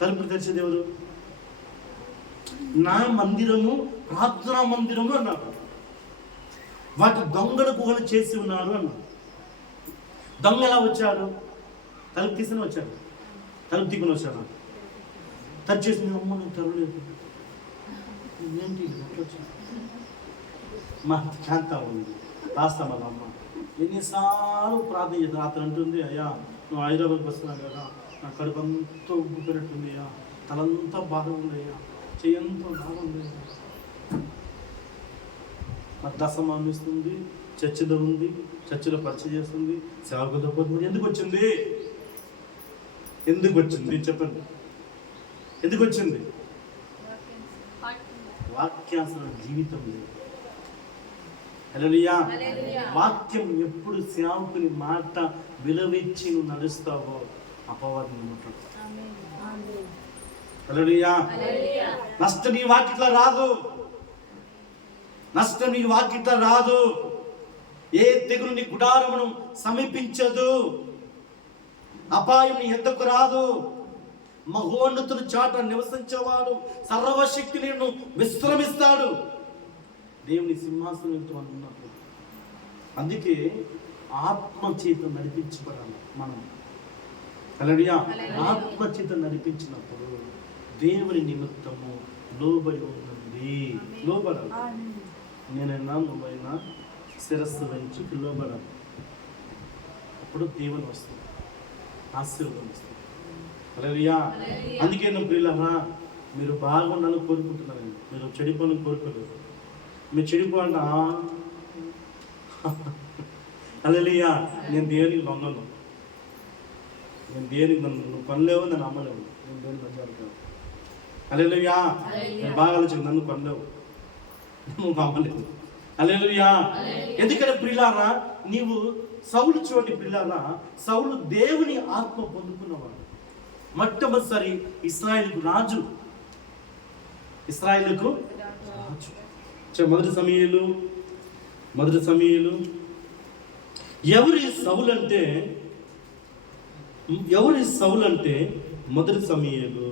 తలుపులు తెరిచేది ఎవరు? నా మందిరము ప్రార్థనా మందిరము అన్నాడు. వాటి దొంగల గుహలు చేసి ఉన్నారు అన్నాడు. దొంగ ఎలా వచ్చాడు? తలుపు తీసుకుని వచ్చాడు, తలుపు తీకుని వచ్చాడు. తరిచేసి అమ్మ నేను తెరవలేదు, ఏంటి అట్లా వచ్చాను. మా శాంత ఉంది రాస్తాం వాళ్ళ అమ్మ ఎన్నిసార్లు ప్రార్థన చేస్తాను. అతను అంటుంది, అయ్యా నువ్వు హైదరాబాద్కి వస్తున్నావు కదా, నా కడుపు అంతా ఉబ్బిపోయినట్టుంది అయ్యా, తలంతా బాగా ఉంది అయ్యా, చెయ్యంతా బాగుంది అయ్యా. మరి దశం అనిపిస్తుంది, చర్చిలో ఉంది, చర్చిలో పరిచయం చేస్తుంది, సేవకులతో పోతుంది. ఎందుకు వచ్చింది? ఎందుకు వచ్చింది చెప్పండి? ఎందుకు వచ్చింది? వాక్యాసన జీవితం లేదు. హల్లెలూయా. వాక్యం ఎప్పుడు సేవకుని మాట విలువిచ్చి నువ్వు నడుస్తావో అపవాదం నమ్ముతాడు. హల్లెలూయా. నష్టం నీ వాకిట్లా రాదు, నష్టం నీ వాకిట్లా రాదు. ఏ తెగులు నీ గుడారమును సమీపించదు, అపాయం నీ ఎద్దకు రాదు. మహోన్నతుడు చాట నివసించేవాడు సర్వశక్తి నిన్ను విశ్రమిస్తాడు. దేవుని సింహాసనం ఉన్నప్పుడు అందుకే ఆత్మ చేత నడిపించబడాలి మనం. హల్లెలూయా. ఆత్మ చేత నడిపించినప్పుడు దేవుని నిమిత్తము లోబడి ఉంటుంది. లోబడాలి. నేనైనా నువ్వైనా శిరస్సు వెంచి లోబడాలి. అప్పుడు దేవుని వస్తుంది, ఆశీర్వాదం వస్తుంది. హల్లెలూయా. అందుకే నువ్వు ప్రియులారా, మీరు బాగుండాలని కోరుకుంటున్నారండి, మీరు చెడిపోవాలని కోరుకోలేదు. మీరు చెడిపోవాలంట. హల్లెలూయా. నేను దేవునికి లొంగను, నేను దేవునికి నువ్వు కొనలేవు, నన్ను అమ్మలేవు, నేను దేవునికి నచ్చాను. హల్లెలూయా. నేను బాగా ఆలోచించి నన్ను కొనలేవు, నువ్వు అమ్మలేవు. హల్లెలూయా. ఎందుకంటే ప్రియులారా, నీవు సౌలు చోటి ప్రియులారా, సౌలు దేవుని ఆత్మ పొందుకున్నవాడు. మొట్టమొదటిసారి ఇశ్రాయేలుకు రాజు. ఇశ్రాయేలుకు రాజు. మొదటి సమూయేలు. ఎవరి సౌలు అంటే మొదటి సమూయేలు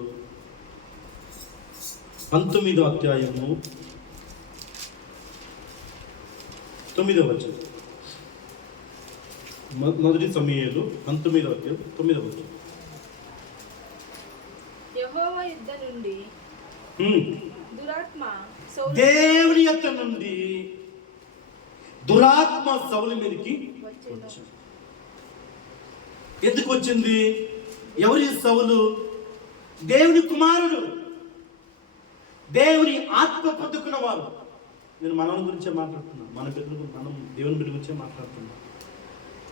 19వ అధ్యాయము 9వ వచనం. మొదటి సమూయేలు 19వ అధ్యాయం 9వ వచనం. యెహోవా యుద్ధ నుండి దురాత్మ దేవుని యొక్క నుండి దురాత్మ సౌలు మీదకి వచ్చింది. ఎందుకు వచ్చింది? ఎవరి సౌలు? దేవుని కుమారుడు, దేవుని ఆత్మ పొందుకున్నవారు. నేను మన గురించే మాట్లాడుతున్నాను, మన బిడ్డల మనం దేవుని బిడ్డ గురించే మాట్లాడుతున్నాం.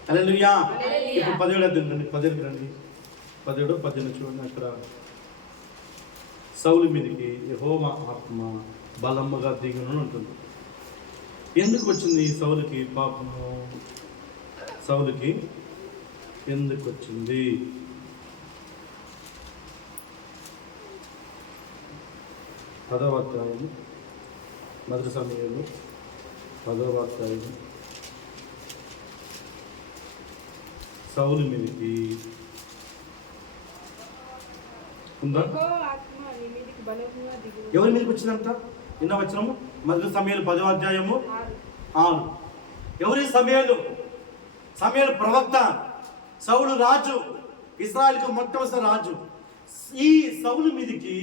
హల్లెలూయా. ఇప్పుడు 17వ అధ్యాయం రండి, 17కి రండి. 17, 18 చూడండి. అక్కడ సౌలు మీదకి యెహోవా ఆత్మ బలముగా దిగును ఉంటుంది. ఎందుకు వచ్చింది సౌలుకి? పాపము సౌలుకి ఎందుకు వచ్చింది? పదవ అధ్యాయం మొదటి సమూయేలు 10వ అధ్యాయం. సౌలు మీదకి ఉందా? ఎవరి మీదకి వచ్చిందంట? నిన్న వచ్చినాము మొదటి సమూయేలు 10వ అధ్యాయము 6. ఎవరి సమూయేలు? సమూయేలు ప్రవక్త, సౌలు రాజు, ఇశ్రాయేలుకు మొట్టమొదటి రాజు. ఈ సౌలు మీదకి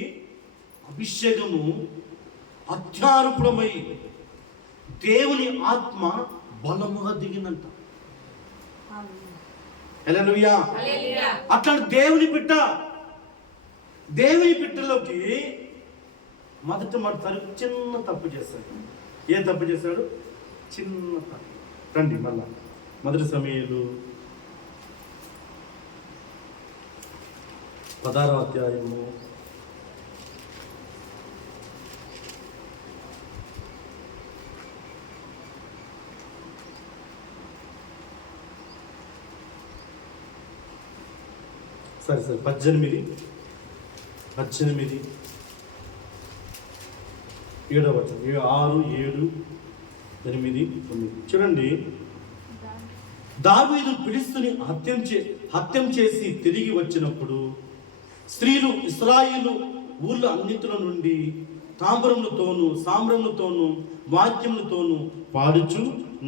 అభిషేకము అత్యారూఢమై దేవుని ఆత్మ బలముగా దిగిందంట. హల్లెలూయా. అట్లాంటి దేవుని బిడ్డలోకి మొదటిసారి చిన్న తప్పు చేశాడు. ఏ తప్పు చేశాడు? చిన్న తప్పు. రండి మళ్ళా మొదటి సమూయేలు 16వ అధ్యాయము 18, 7వ వచనం. 6, 7, 8, 9 చూడండి. దావీదు ఫిలిష్తీయుని హత్యం చేసి తిరిగి వచ్చినప్పుడు స్త్రీలు ఇశ్రాయేలు ఊళ్ళ అన్నింటిలో నుండి తాంబరములతోనూ సామ్రములతోనూ వాద్యములతోనూ పాడుచు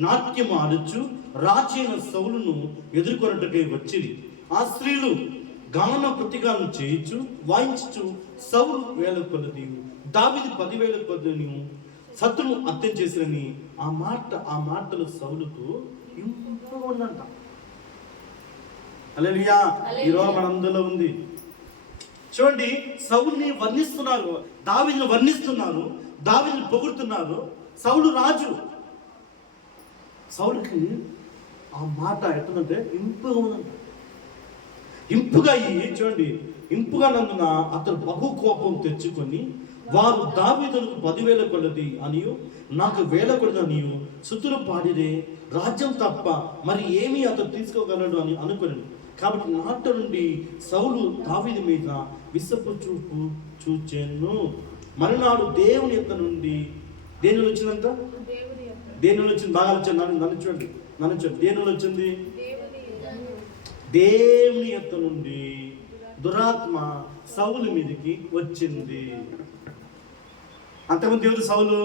నాట్యం ఆడుచు రాజైన సౌలును ఎదుర్కొనటకై వచ్చిరి. ఆ స్త్రీలు గాన ప్రతిగానం చేయించు వాయించు సౌలు 1000 కొలది, దావీదు 10,000 కొలదిను శత్రువు హత్య చేసిరని ఆ మాటలు సౌలుకు ఇంపుగా ఉందంట. హల్లెలూయా. ఈరోజు మనందులో ఉంది. చూడండి, సౌలుని వర్ణిస్తున్నారు, దావీదుని వర్ణిస్తున్నారు, దావీదుని పొగుడుతున్నారు. సౌలు రాజు. సౌలుకి ఆ మాట ఎట్టుందంటే ఇంపుగా ఉందంట. ఇంపుగా అయ్యి చూడండి, ఇంపుగా నందున అతడు బహు కోపం తెచ్చుకొని, వారు దావీదునకు 10,000 కొలది అనియు నాకు 1,000 కొలది అనియు సుతులు పాడిరే, రాజ్యం తప్ప మరి ఏమీ అతడు తీసుకోగలడు అని అనుకుని. కాబట్టి నాట నుండి సౌలు దావీదు మీద విసపు చూపు చూచెను. మరునాడు దేవుని యొక్క నుండి, దేని వచ్చిందంట? దేని వచ్చింది? బాగా వచ్చింది. నన్ను చూడండి. దేని వచ్చింది? దేవుని యొక్క నుండి దురాత్మ సౌలు మీదకి వచ్చింది. అంతకుముందు దేవుడు సౌలు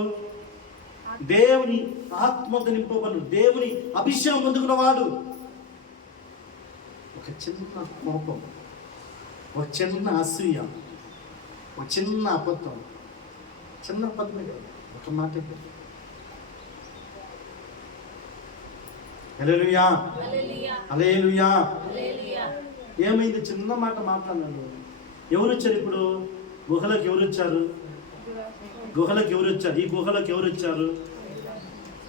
దేవుని ఆత్మతో నింపబడు, దేవుని అభిషేకం పొందుకున్నవాడు. ఒక చిన్న కోపం, ఒక చిన్న అసూయ, ఒక చిన్న అబద్ధం, చిన్న అబద్ధమే కదా, ఒక మాట. హల్లెలూయా, హల్లెలూయా. ఏమైంది? చిన్న మాట మాట్లాడినాడు. ఎవరు వచ్చారు ఇప్పుడు? గుహలకు ఎవరు వచ్చారు? గుహలకు ఎవరు వచ్చారు? ఈ గుహలకు ఎవరు వచ్చారు?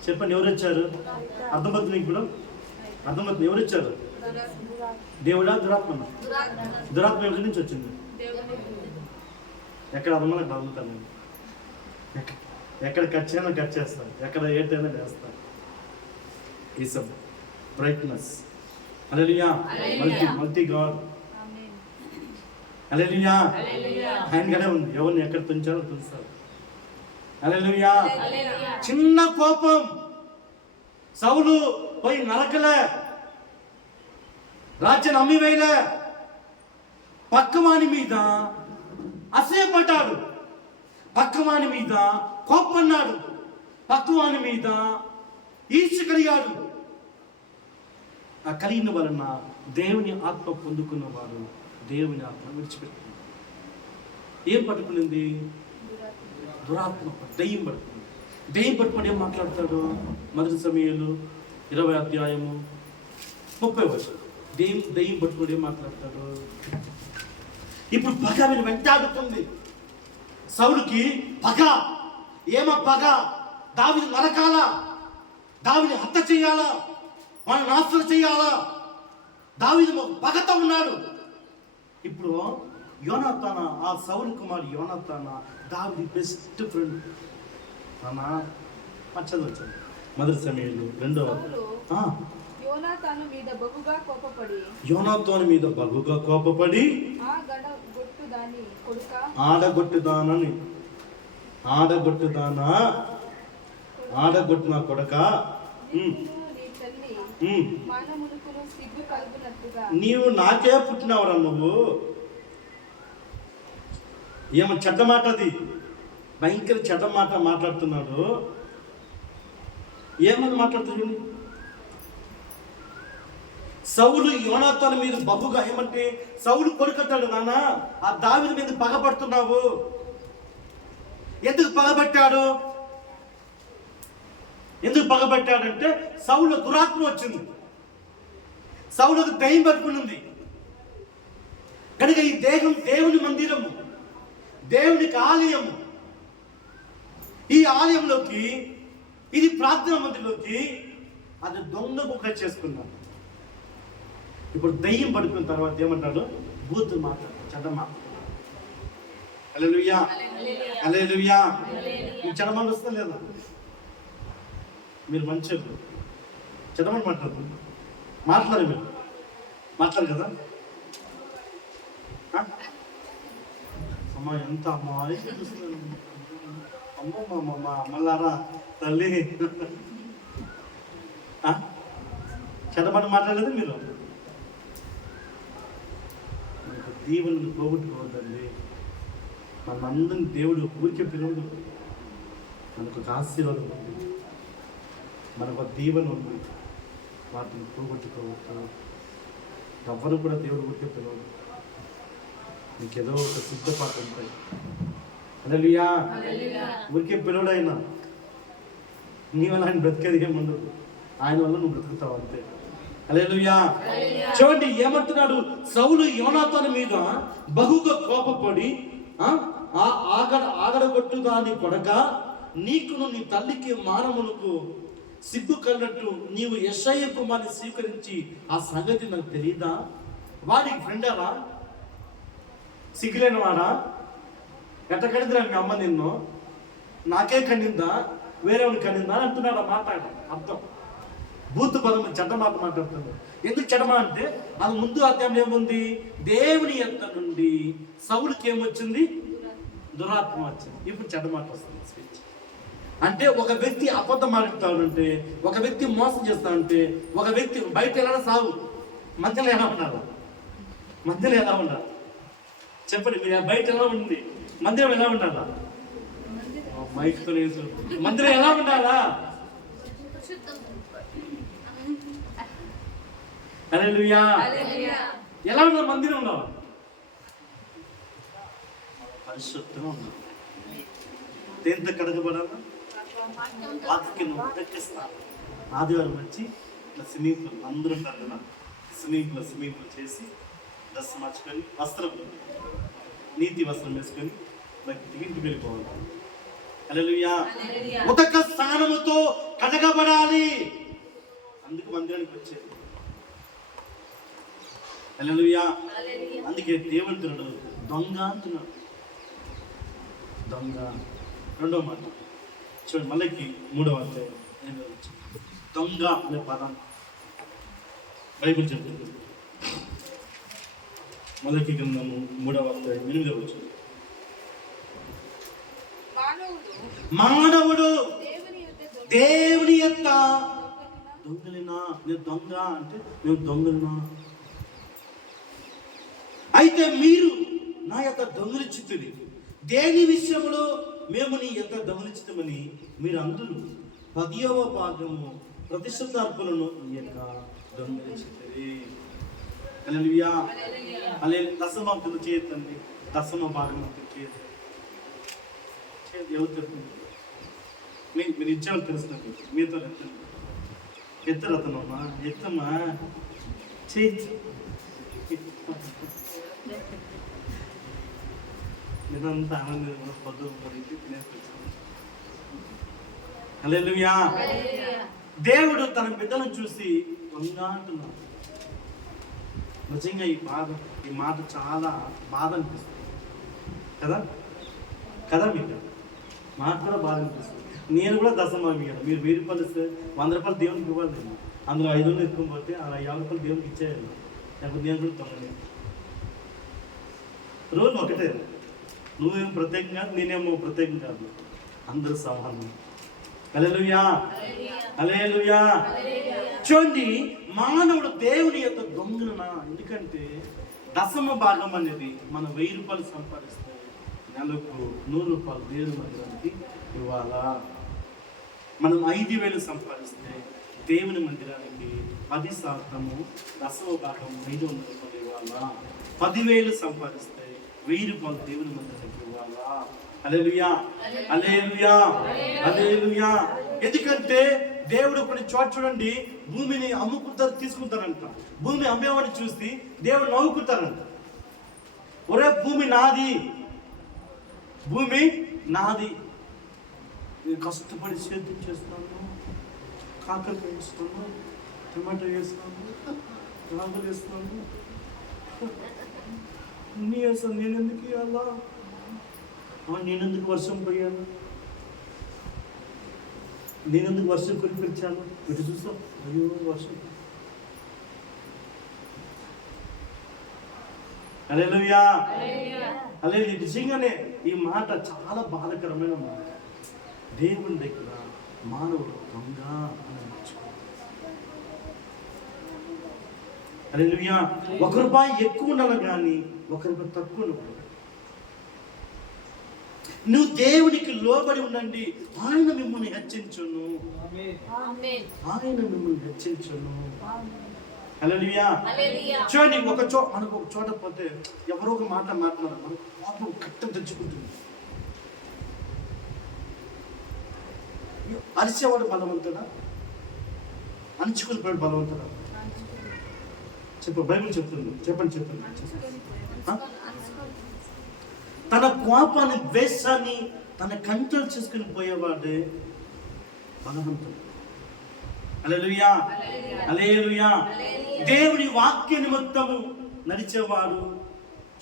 చెప్పండి, ఎవరు వచ్చారు? అర్థమవుతుంది ఇప్పుడు? అర్థమవుతుంది. ఎవరు వచ్చారు? దేవుడా, దురాత్మ? దురాత్మ ఎక్కడి నుంచి వచ్చింది? ఎక్కడ అర్థమని అక్కడ అమ్ముతాను నేను. ఎక్కడ కట్ చేయనా కట్ చేస్తాను, ఎక్కడ ఏటైనా వేస్తాను. Is a brightness. Hallelujah. Multi God. Hallelujah. ఆయనగానే ఉంది. ఎవరిని ఎక్కడ తుంచాలో తెలుస్తారు. హల్లెలూయా. చిన్న కోపం. సౌలు పోయి నరకలే, రాజ్యాన్ని అమ్మివేయలే, పక్కవాని మీద అసూయపడ్డాడు, పక్కవాని మీద కోపన్నాడు, పక్కవాని మీద ఈర్ష్య కలిగాడు. ఆ కలిగిన వలన దేవుని ఆత్మ పొందుకున్నవాడు దేవుని ఆత్మ విడిచిపెట్టింది. ఏం పట్టుకునింది? దురాత్మ, దయ్యం పట్టుకుంది. దయ్యం పట్టుకుని ఏం మాట్లాడతాడు? మొదటి సమయాలు 20వ అధ్యాయము 30వ వచనం. దయ్యం పట్టుకుని ఏం మాట్లాడతాడు? ఇప్పుడు పగ వీళ్ళు వెంటాడుతుంది. సౌలుకి పగ. ఏమో పగ? దావీదు నరకాలా, దావీదు హత్య చేయాలా, వాళ్ళని నాశనం చేయాలా? దావీదు పగతో ఉన్నాడు. ఇప్పుడు యోనాతాన, ఆ సౌలు కుమార్ యోనాతాన దావీదు బెస్ట్ ఫ్రెండ్. పచ్చది వచ్చింది. మొదటి సమయంలో 2వ యోనాతాను మీద బహుగా కోపపడి ఆడగొట్టిన కొడక, నీవు నాకే పుట్టినవరా నువ్వు? ఏమో చెడ్డ మాట, అది భయంకర చెడ్డ మాట మాట్లాడుతున్నాడు. ఏమని మాట్లాడుతున్నాడు? సౌలు యోనాతాను మీద బహుగా, ఏమంటే సౌలు కొడుకుతాడు, నాన్న ఆ దావీదు మీద పగబడుతున్నావు. ఎందుకు పగబట్టాడు? ఎందుకు పగబట్టాడంటే సౌలు దురాత్మ వచ్చింది, సౌలుకు దయ్యం పట్టుకున్నది కనుక ఈ దేహం దేవుని మందిరము, దేవునికి ఆలయము. ఈ ఆలయంలోకి, ఇది ప్రార్థన మందిరంలోకి అది దొంగ గుహ చేసుకున్నాడు. ఇప్పుడు దయ్యం పడుకున్న తర్వాత ఏమంటాడు? బూత్ మాట్లాడతాడు, చెడ్డ మాట్లాడతాడు. హల్లెలూయా, హల్లెలూయా. మీకు చెడ్డమాట వస్తా లేదా? మీరు మంచోళ్ళు, చెడ్డమాట మాట్లాడు మీరు మాట్లాడు కదా. అమ్మా ఎంత అమ్మాయి చూస్తున్నాను. అమ్మమ్మ అమ్మలారా తల్లి, చెడ్డమాట మాట్లాడలేదు మీరు. మనకు దీవెనలు పోగొట్టుకోవద్దండి. మనందరినీ దేవుడు ఊరికే పిలవడు. మనకు ఒక ఆశీర్వాదం ఉంది, మనకు ఒక దీవెన ఉంది. వాటిని పోగొట్టుకోవద్దు. ఎవరు కూడా దేవుడు ఊరికే పిలవడు. నీకేదో ఒక సిద్ధపాటు ఉంటాయి. హల్లెలూయా. ఊరికే పిలవడైనా నీ వల్ల ఆయన బ్రతికేది ఏముండదు, ఆయన వల్ల నువ్వు బ్రతుకుతావు అంతే. హల్లెలూయా. చూడండి ఏమంటున్నాడు, సౌలు యోనాతాను మీద బహుగా కోపపడి ఆగడగొట్టుగా నీ కొడక, నీకును నీ తల్లికి మానవులకు సిగ్గు కన్నట్టు నీవు యెషయ కుమారుని స్వీకరించి ఆ సంగతి నాకు తెలియదా? వాడికి ఫ్రెండ్ అలా సిగ్గులేని వాడా? ఎట్ట కడిదిరా మీ అమ్మ నిన్ను, నాకే కన్నిందా వేరేవాడిని కన్నిందా అంటున్నాడు. ఆ మాట అర్థం భూత పదం, చెడ్డ మాట మాట్లాడుతుంది. ఎందుకు చెడ్డమా అంటే అది ముందు అధ్యాయం ఏముంది, దేవుని యొక్క నుండి సౌలుకి ఏమొచ్చింది, దురాత్మ వచ్చింది. ఇప్పుడు చెడ్డ మాట వస్తుంది స్పీచ్. అంటే ఒక వ్యక్తి అబద్ధం ఆడుతాడంటే, ఒక వ్యక్తి మోసం చేస్తాడంటే, ఒక వ్యక్తి బయట ఎలా సాగు, మధ్యలో ఎలా ఉండాలి, మధ్యలో ఎలా ఉండాలి చెప్పండి మీరు, బయట ఎలా ఉంది, మధ్యలో ఎలా ఉండాలా, మైక్తో మధ్యలో ఎలా ఉండాలా? హల్లెలూయా. ఎలా ఉన్నారు మందిరంలో? పరిశుద్ధంగా ఉన్నారు. దేంతో కడగబడాలా? వాక్యం దక్కిస్తాను. ఆదివారం వచ్చి ఇట్లా స్విమ్మింగ్ పూల్ అందరూ ఉంటారు కదా, స్విమ్మింగ్ పూల్ చేసి డ్రెస్ మార్చుకొని వస్త్రం, నీతి వస్త్రం వేసుకొని ఇంటికి వెళ్ళిపోవాలి. హల్లెలూయా. ఉదక స్నానముతో కడగబడాలి, అందుకు మందిరానికి వచ్చేది. హల్లెలూయా. అందుకే దేవుడు దొంగ అంటున్నాడు. దొంగ రెండో మాట చూడండి, మళ్ళీ 3వ అధ్యాయం దొంగ అనే పదం బైబిల్ చెప్తుంది. మళ్ళీ గ్రంథము 3వ అధ్యాయం 8వ వచనం, మానవుడు దేవుని యొక్క దొంగలినా. నేను దొంగ అంటే నేను దొంగలినా, అయితే మీరు నా యొక్క దొంగలిచితుడి, దేని విషయంలో మేము నీ యొక్క దొంగలిచితమని మీరు అందరూ 10వ భాగము ప్రతిష్ఠార్పణను నీ యొక్క దొంగలిచితుడి. హల్లెలూయా. హల్లెలూయా. దశమ చేయతండి, దశమ భాగం చేయదు. ఎవరు చెప్తుంది? మీరు ఇచ్చేవాళ్ళు తెలుస్తున్నారు, మీతో ఎత్తరు అతనమ్మా, ఎత్తమ్మా చేయి. ఇదంతా ఆనందం పొద్దు తినేసి. హల్లెలూయా. దేవుడు తన బిడ్డలను చూసి దొంగ అంటున్నాడు. నిజంగా ఈ మాట చాలా బాధ అనిపిస్తుంది కదా కదా మీకు మాట కూడా బాధ అనిపిస్తుంది. నేను కూడా దశమామి కదా, మీరు 1000 రూపాయలు ఇస్తే 100 రూపాయలు దేవునికి ఇవ్వాలి. నేను అందులో 500 ఎత్తుకోకపోతే ఆ 50 రూపాయలు దేవునికి ఇచ్చేయాలి. లేకపోతే నేను కూడా తొంగలేదు. రోజు ఒకటే, నువ్వేమో ప్రత్యేకంగా నేనేమో ప్రత్యేకం కాదు, అందరూ సమానం. హల్లెలూయా. హల్లెలూయా. చూడండి, మానవుడు దేవుని యొక్క దొంగన. ఎందుకంటే దశమ భాగం అనేది మనం 1000 రూపాయలు సంపాదిస్తే నెలకు 100 రూపాయలు దేవుని మందిరానికి ఇవ్వాలా. మనం 5000 సంపాదిస్తే దేవుని మందిరానికి 10% దశమ భాగం 500 రూపాయలు ఇవ్వాలా. 10,000 సంపాదిస్తే 1000 రూపాయలు దేవుని మందిరానికి ఇవ్వాలా. హల్లెలూయా. హల్లెలూయా. హల్లెలూయా. ఎందుకంటే దేవుడు కొన్ని చోట చూడండి, భూమిని అమ్ముకుంటారు, తీసుకుంటారంట. భూమి అమ్మేవాడిని చూసి దేవుడు నవ్వుకుంటారంట. ఒరే భూమి నాది, భూమి నాది, నేను కష్టపడి సేద్యం చేస్తాను, కాకరకాయ వేస్తాను, టమాటో వేస్తాను, రాగులు వేస్తాను, అన్నీ వేస్తాను. నేనెందుకు ఇవ్వాలా? నేనెందుకు వర్షం పోయాను, నేనెందుకు వర్షం కురిపించాను? ఇటు చూస్తాం, అయ్యో వర్షం. హల్లెలూయా. హల్లెలూయా. నిజంగానే ఈ మాట చాలా బాధకరమైన మాట. దేవుని దగ్గర మానవుడు దొంగ అని నేర్చుకోవాలి. హల్లెలూయా. 1 రూపాయి ఎక్కువ ఉండాలి కానీ 1 రూపాయి తక్కువ ఉండకూడదు. నువ్వు దేవునికి లోబడి ఉండండి, ఆయన మిమ్మల్ని హెచ్చించును. ఆయన మిమ్మల్ని హెచ్చించును. హల్లెలూయా. చూడండి, మనకు ఒక చోట పోతే ఎవరో ఒక మాట మాట్లాడారు, మనకు కోపం కట్టం తెచ్చుకుంటుంది. అరిచేవాడు బలవంతుడా? అణుచుకుని పోయాడు బలవంతుడా? చెప్పు, బైబిల్ చెప్తుంది. చెప్పండి. తన కోపాన్ని, ద్వేషాన్ని తన కంట్రోల్ చేసుకుని పోయేవాడే బలవంతుడు. హల్లెలూయా, హల్లెలూయా. దేవుని వాక్య నిమిత్తము నడిచేవాడు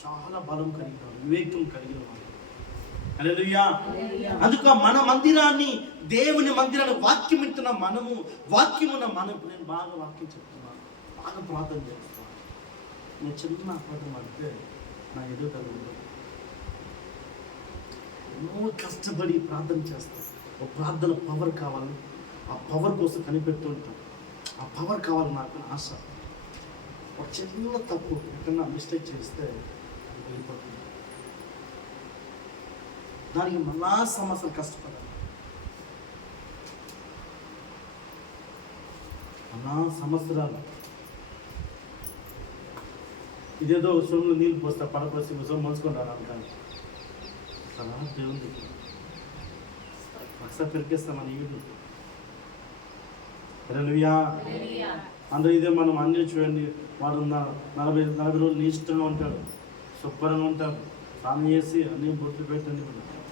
చాలా బలం కలిగినవాడు, వివేకం కలిగినవాడు. హల్లెలూయా. అందుక మన మందిరాన్ని, దేవుని మందిరాన్ని వాక్యం ఇస్తున్న మనము, వాక్యమున్న మనం, నేను బాగా వాక్యం చెప్తున్నాను, బాగా ప్రార్థన చేస్తున్నాను. నేను చిన్న అబద్ధం అంటే నా ఎదుగుదల ఉండదు. ఎన్నో కష్టపడి ప్రార్థన చేస్తాను. ఒక ప్రార్థన పవర్ కావాలి, ఆ పవర్ కోసం కనిపెడుతుంటాం. ఆ పవర్ కావాలి నాకు ఆశ. ఒక చిన్న తప్పు ఎక్కడన్నా మిస్టేక్ చేస్తే అది వెళ్ళిపోతుంది. దానికి మళ్ళా సంవత్సరం కష్టపడాలి, మళ్ళా సంవత్సరాలు. ఇదేదో సొమ్ములు నీళ్ళు పోస్తా పడపోసి సొమ్ము మోసుకుంటారు అంటాను. అలా దేవుని ఒకసారి పెరికేస్తాం మన ఈడు. హల్లెలూయా. అందరూ ఇదే మనం అన్నీ చూడండి, వాడు 40 రోజులు ఇష్టంగా ఉంటాడు, శుభ్రంగా ఉంటాడు, స్నానం చేసి అన్ని బొట్లు పెట్టండి.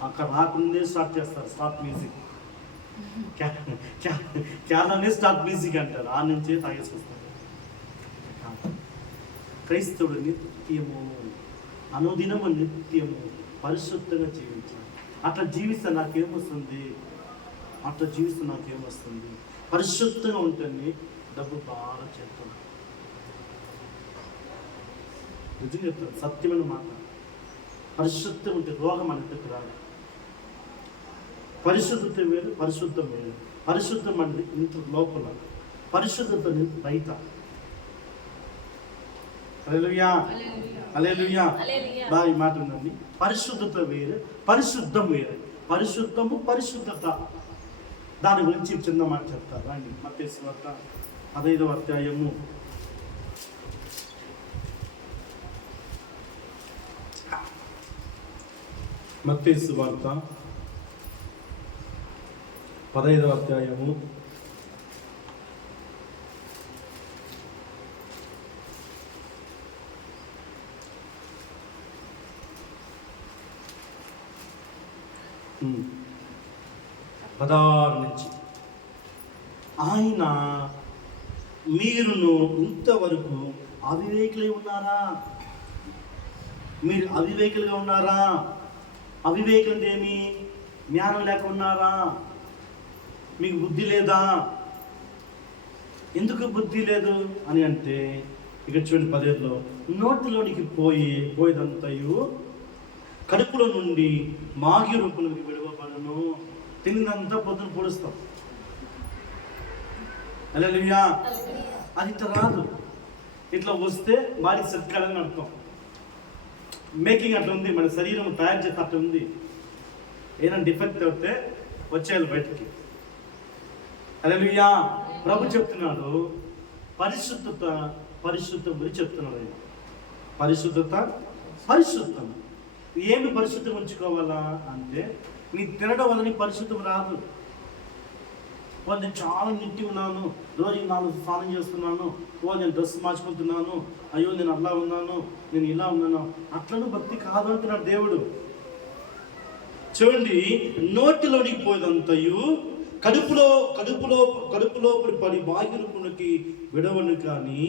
అక్కడ రాకుండే స్టార్ట్ చేస్తారు, స్టార్ట్ మ్యూజిక్, క్యాలనే స్టార్ట్ మ్యూజిక్ అంటారు. ఆ నుంచే తాగేసుకొస్తారు. క్రైస్తవుడు నిత్యము, అనుదినము నిత్యము పరిశుద్ధంగా జీవించాలి. అట్లా జీవిస్తే నాకేమొస్తుంది? పరిశుద్ధంగా ఉంటుంది, డబ్బు బాగా చేస్తాను. నిజం చెప్తాను, సత్యమైన మాట. పరిశుద్ధం ఉంటే రోగం మన దగ్గర రాదు. పరిశుద్ధత వేరు, పరిశుద్ధం వేరు. పరిశుద్ధం అనేది ఇంత లోపల, పరిశుద్ధత బయట. హల్లెలూయా, హల్లెలూయా. బాగా ఈ మాట ఉందండి. పరిశుద్ధత వేరు, పరిశుద్ధం వేరు. పరిశుద్ధము, పరిశుద్ధత, దాని గురించి చిన్న మాట చెప్తారు. రండి, మత్తయి సువార్త 15వ అధ్యాయము. మత్తయి సువార్త 15వ అధ్యాయము 16 నుంచి. ఆయన మీరును ఇంతవరకు అవివేకులై ఉన్నారా? మీరు అవివేకులుగా ఉన్నారా? అవివేకం అంటే ఏమి? జ్ఞానం లేక ఉన్నారా? మీకు బుద్ధి లేదా? ఎందుకు బుద్ధి లేదు అని అంటే, ఇక్కడ చూడండి 15లో, నోటిలోనికి పోయేదంతయు కడుపులో నుండి మాగి రూపంలోకి విడవబడను. తిన్నదంతా పొద్దున పొడుస్తాం. హల్లెలూయా. అది ఇట్లా రాదు, ఇట్లా వస్తే బాడీకి సెట్ కాలని అర్థం. మేకింగ్ అట్లా ఉంది, మన శరీరం తయారు చేస్తే అట్లా ఉంది. ఏదైనా డిఫెక్ట్ అవుతే వచ్చేయాలి బయటికి. హల్లెలూయా. ప్రభు చెప్తున్నాడు పరిశుద్ధం గురించి చెప్తున్నాడు ఆయన. పరిశుద్ధం. ఏమి పరిశుద్ధం ఉంచుకోవాలా అంటే, నీ తినడం వల్ల నీ పరిశుద్ధం రాదు. నేను చాలా నీట్గా ఉన్నాను, రోజు 4 స్నానం చేస్తున్నాను, నేను డ్రెస్ మార్చుకుంటున్నాను, అయ్యో నేను అలా ఉన్నాను, నేను ఇలా ఉన్నాను, అట్లను భక్తి కాదు అంటున్నాడు దేవుడు. చూడండి, నోటిలోనికి పోయేదంతయు కడుపులో పడి బాహ్య రూపంలోకి విడవను, కానీ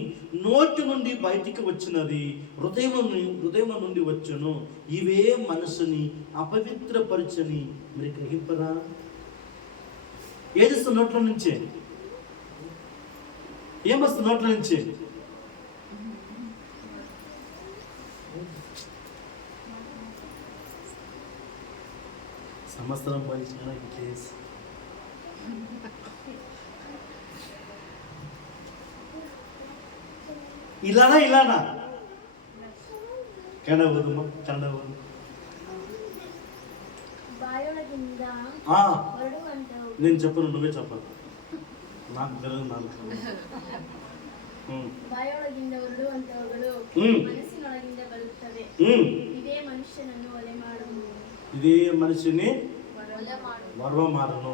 నోటి నుండి బయటికి వచ్చినది హృదయం నుండి వచ్చును. ఇవే మనసుని అపవిత్రపరచని మీరు గ్రహింపరా? ఏదిస్తుంది నోట్ల నుంచే? ఏమొస్తుంది నోట్ల నుంచి? సంవత్సరం పోయించిన కేసు. ఇలానా కనవదు. నేను చెప్పను, నువ్వే చెప్పాలి. నాకు తెలియదు. ఇదే మనిషిని వరవ మారను.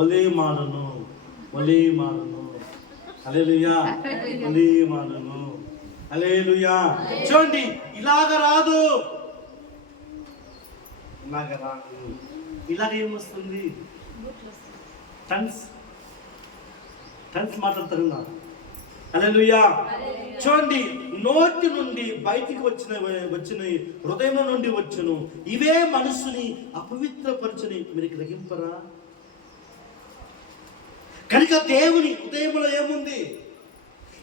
ఒలే మాడను ఒలే మాడను. హల్లెలూయా. ఒలే మాడను. హల్లెలూయా. చూడండి, ఇలాగ రాదు, ఇలాగ రాదు. ఇలాగ ఏమొస్తుంది? టన్స్ మాట్లాడతారు నా. హల్లెలూయా. చూడండి, నోటి నుండి బయటికి వచ్చిన హృదయం నుండి వచ్చును, ఇవే మనసుని అపవిత్రపరచని మీరు గ్రహింపరా? కనుక దేవుని హృదయంలో ఏముంది?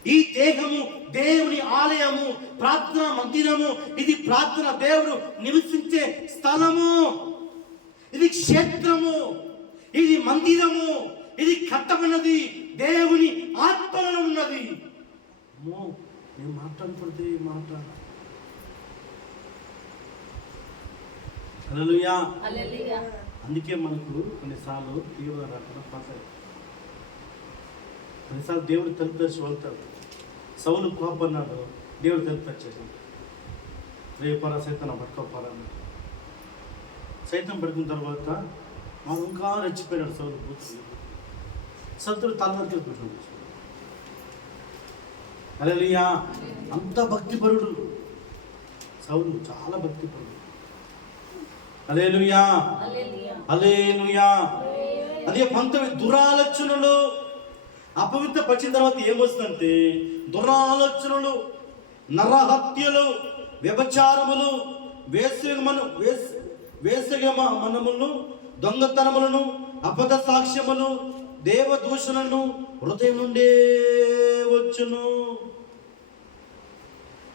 ఈ దేహము దేవుని ఆలయము, ప్రార్థన మందిరము. ఇది ప్రార్థన, దేవుడు నివసించే స్థలము, ఇది క్షేత్రము, ఇది మందిరము, ఇది కట్టబడినది దేవుని ఆత్మలో ఉన్నది. నేను మాట్లాడకూడదు ఈ మాట. హల్లెలూయా. అందుకే మనకు కొన్నిసార్లు తీవ్ర రాకుండా పాసాయి. కొన్నిసార్లు దేవుడు తలుపు తెరిచి వెళ్తాడు. సౌలు కోపన్నాడు, దేవుడు తలుపు తెరిచేసాడు. రేపరా సైతం పట్టుకోపరా అన్నాడు. సైతం పడుకున్న తర్వాత మాకు ఇంకా రెచ్చిపోయినాడు సౌలు. బూతులు శత్రుడు తలనొత్తి కూర్చోవచ్చు. హల్లెలూయా. అంత భక్తిపరుడు సౌలు, చాలా భక్తిపరుడు. హల్లెలూయా. హల్లెలూయా. అదే 19 దురాలోచనలు అపవిత్ర పచ్చిన తర్వాత ఏమొస్తుందంటే దురాలోచనలు, నరహత్యలు, వ్యభిచారములు, వేశ్యగమనములను, దొంగతనములను, అబద్ధ సాక్ష్యములు, దేవదూషణను హృదయం నుండే వచ్చును.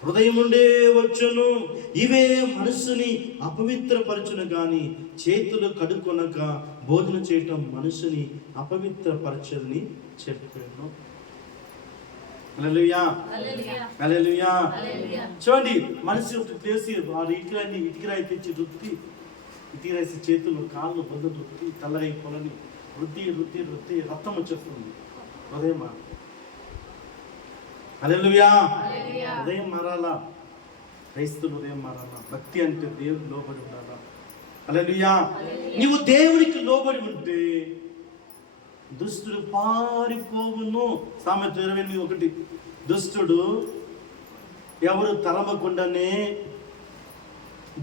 హృదయం నుండే వచ్చును. ఇవే మనస్సుని అపవిత్రపరచును గాని చేతులు కడుక్కొనక భోజనం చేయటం మనసుని అపవిత్రపరచని చెప్పాను. హల్లెలూయా. హల్లెలూయా. చూడండి, మనసు చేసి వారు ఇటుకరాయి తెచ్చి రుద్ది, ఇటుకరాసి చేతులు కాళ్ళు బొద్దు రుద్ది, తల్లరై పొలని రుద్ది రక్తం వచ్చేస్తుంది. హృదయం హల్లెలూయా. హృదయం మారాలా, క్రైస్తవులు హృదయం మారాలా. భక్తి అంటే దేవుడికి లోబడి ఉండాలా. హల్లెలూయా. నీవు దేవునికి లోబడి ఉంటే దుష్టుడు పారిపోవును. సామెత 28:1. దుష్టుడు ఎవరు తరమకుండానే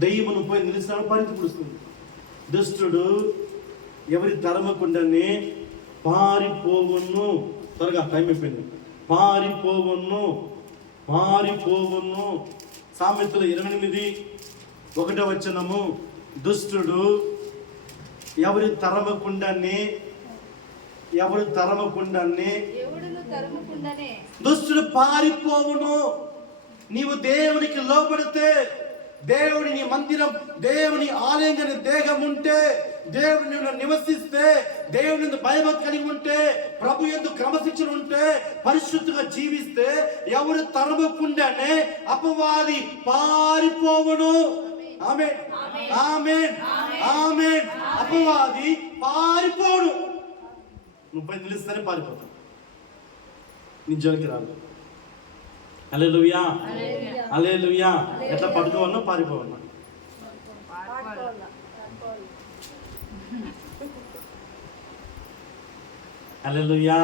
దయ్యమును పోయి నిలిచిన పరిధి పుడుస్తుంది. దుష్టుడు ఎవరి తరమకుండానే పారిపోవును. త్వరగా టైం అయిపోయింది. పారిపోవును. సామెతలు 28:1. దుష్టుడు ఎవరు తరమకుండానే దుష్టుడు పారిపోవును. నీవు దేవునికి లోబడితే, దేవుని నీ మందిరం, దేవుని ఆలయంగా దేహం ఉంటే, దేవుని నివసిస్తే, దేవుని భయభక్తి కలిగి ఉంటే, ప్రభు యందు క్రమశిక్షణ ఉంటే, పరిశుద్ధిగా జీవిస్తే, ఎవరు తరమకుండానే అపవాది పారిపోవును. ఆమేన్, ఆమేన్, ఆమేన్. అపవాది పారిపోడు. నువ్వు పై నిలుస్తేనే పారిపోతావు, నీ జోలికి రాదు. హల్లెలూయా. హల్లెలూయా. ఎట్లా పట్టుకోవాలన్నా పారిపోవాలన్నా. హల్లెలూయా.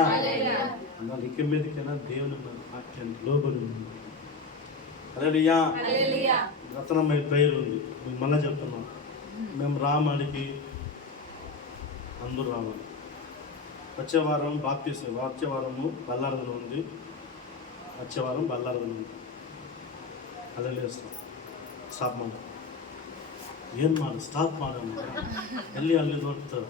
అలా ఇక మీదకైనా దేవుని వాక్యానికి లోబడి ఉంది. హల్లెలూయా. రత్నమై పేరు ఉంది. మేము మళ్ళీ చెప్తున్నాం, మేము రామానికి అందరూ రావాలి. వచ్చే వారం బాప్టిజం, వచ్చే వారము బల్లారదలో ఉంది, వచ్చే వారం బల్లారదలో ఉంది. హల్లెలూయా. స్టాప్ ಮಾಡ ಏನು ಮಾಡು, ಸ್ಟಾಪ್ ಮಾಡ ಅಲ್ಲಿ ನೋಡ್ತಾರೆ.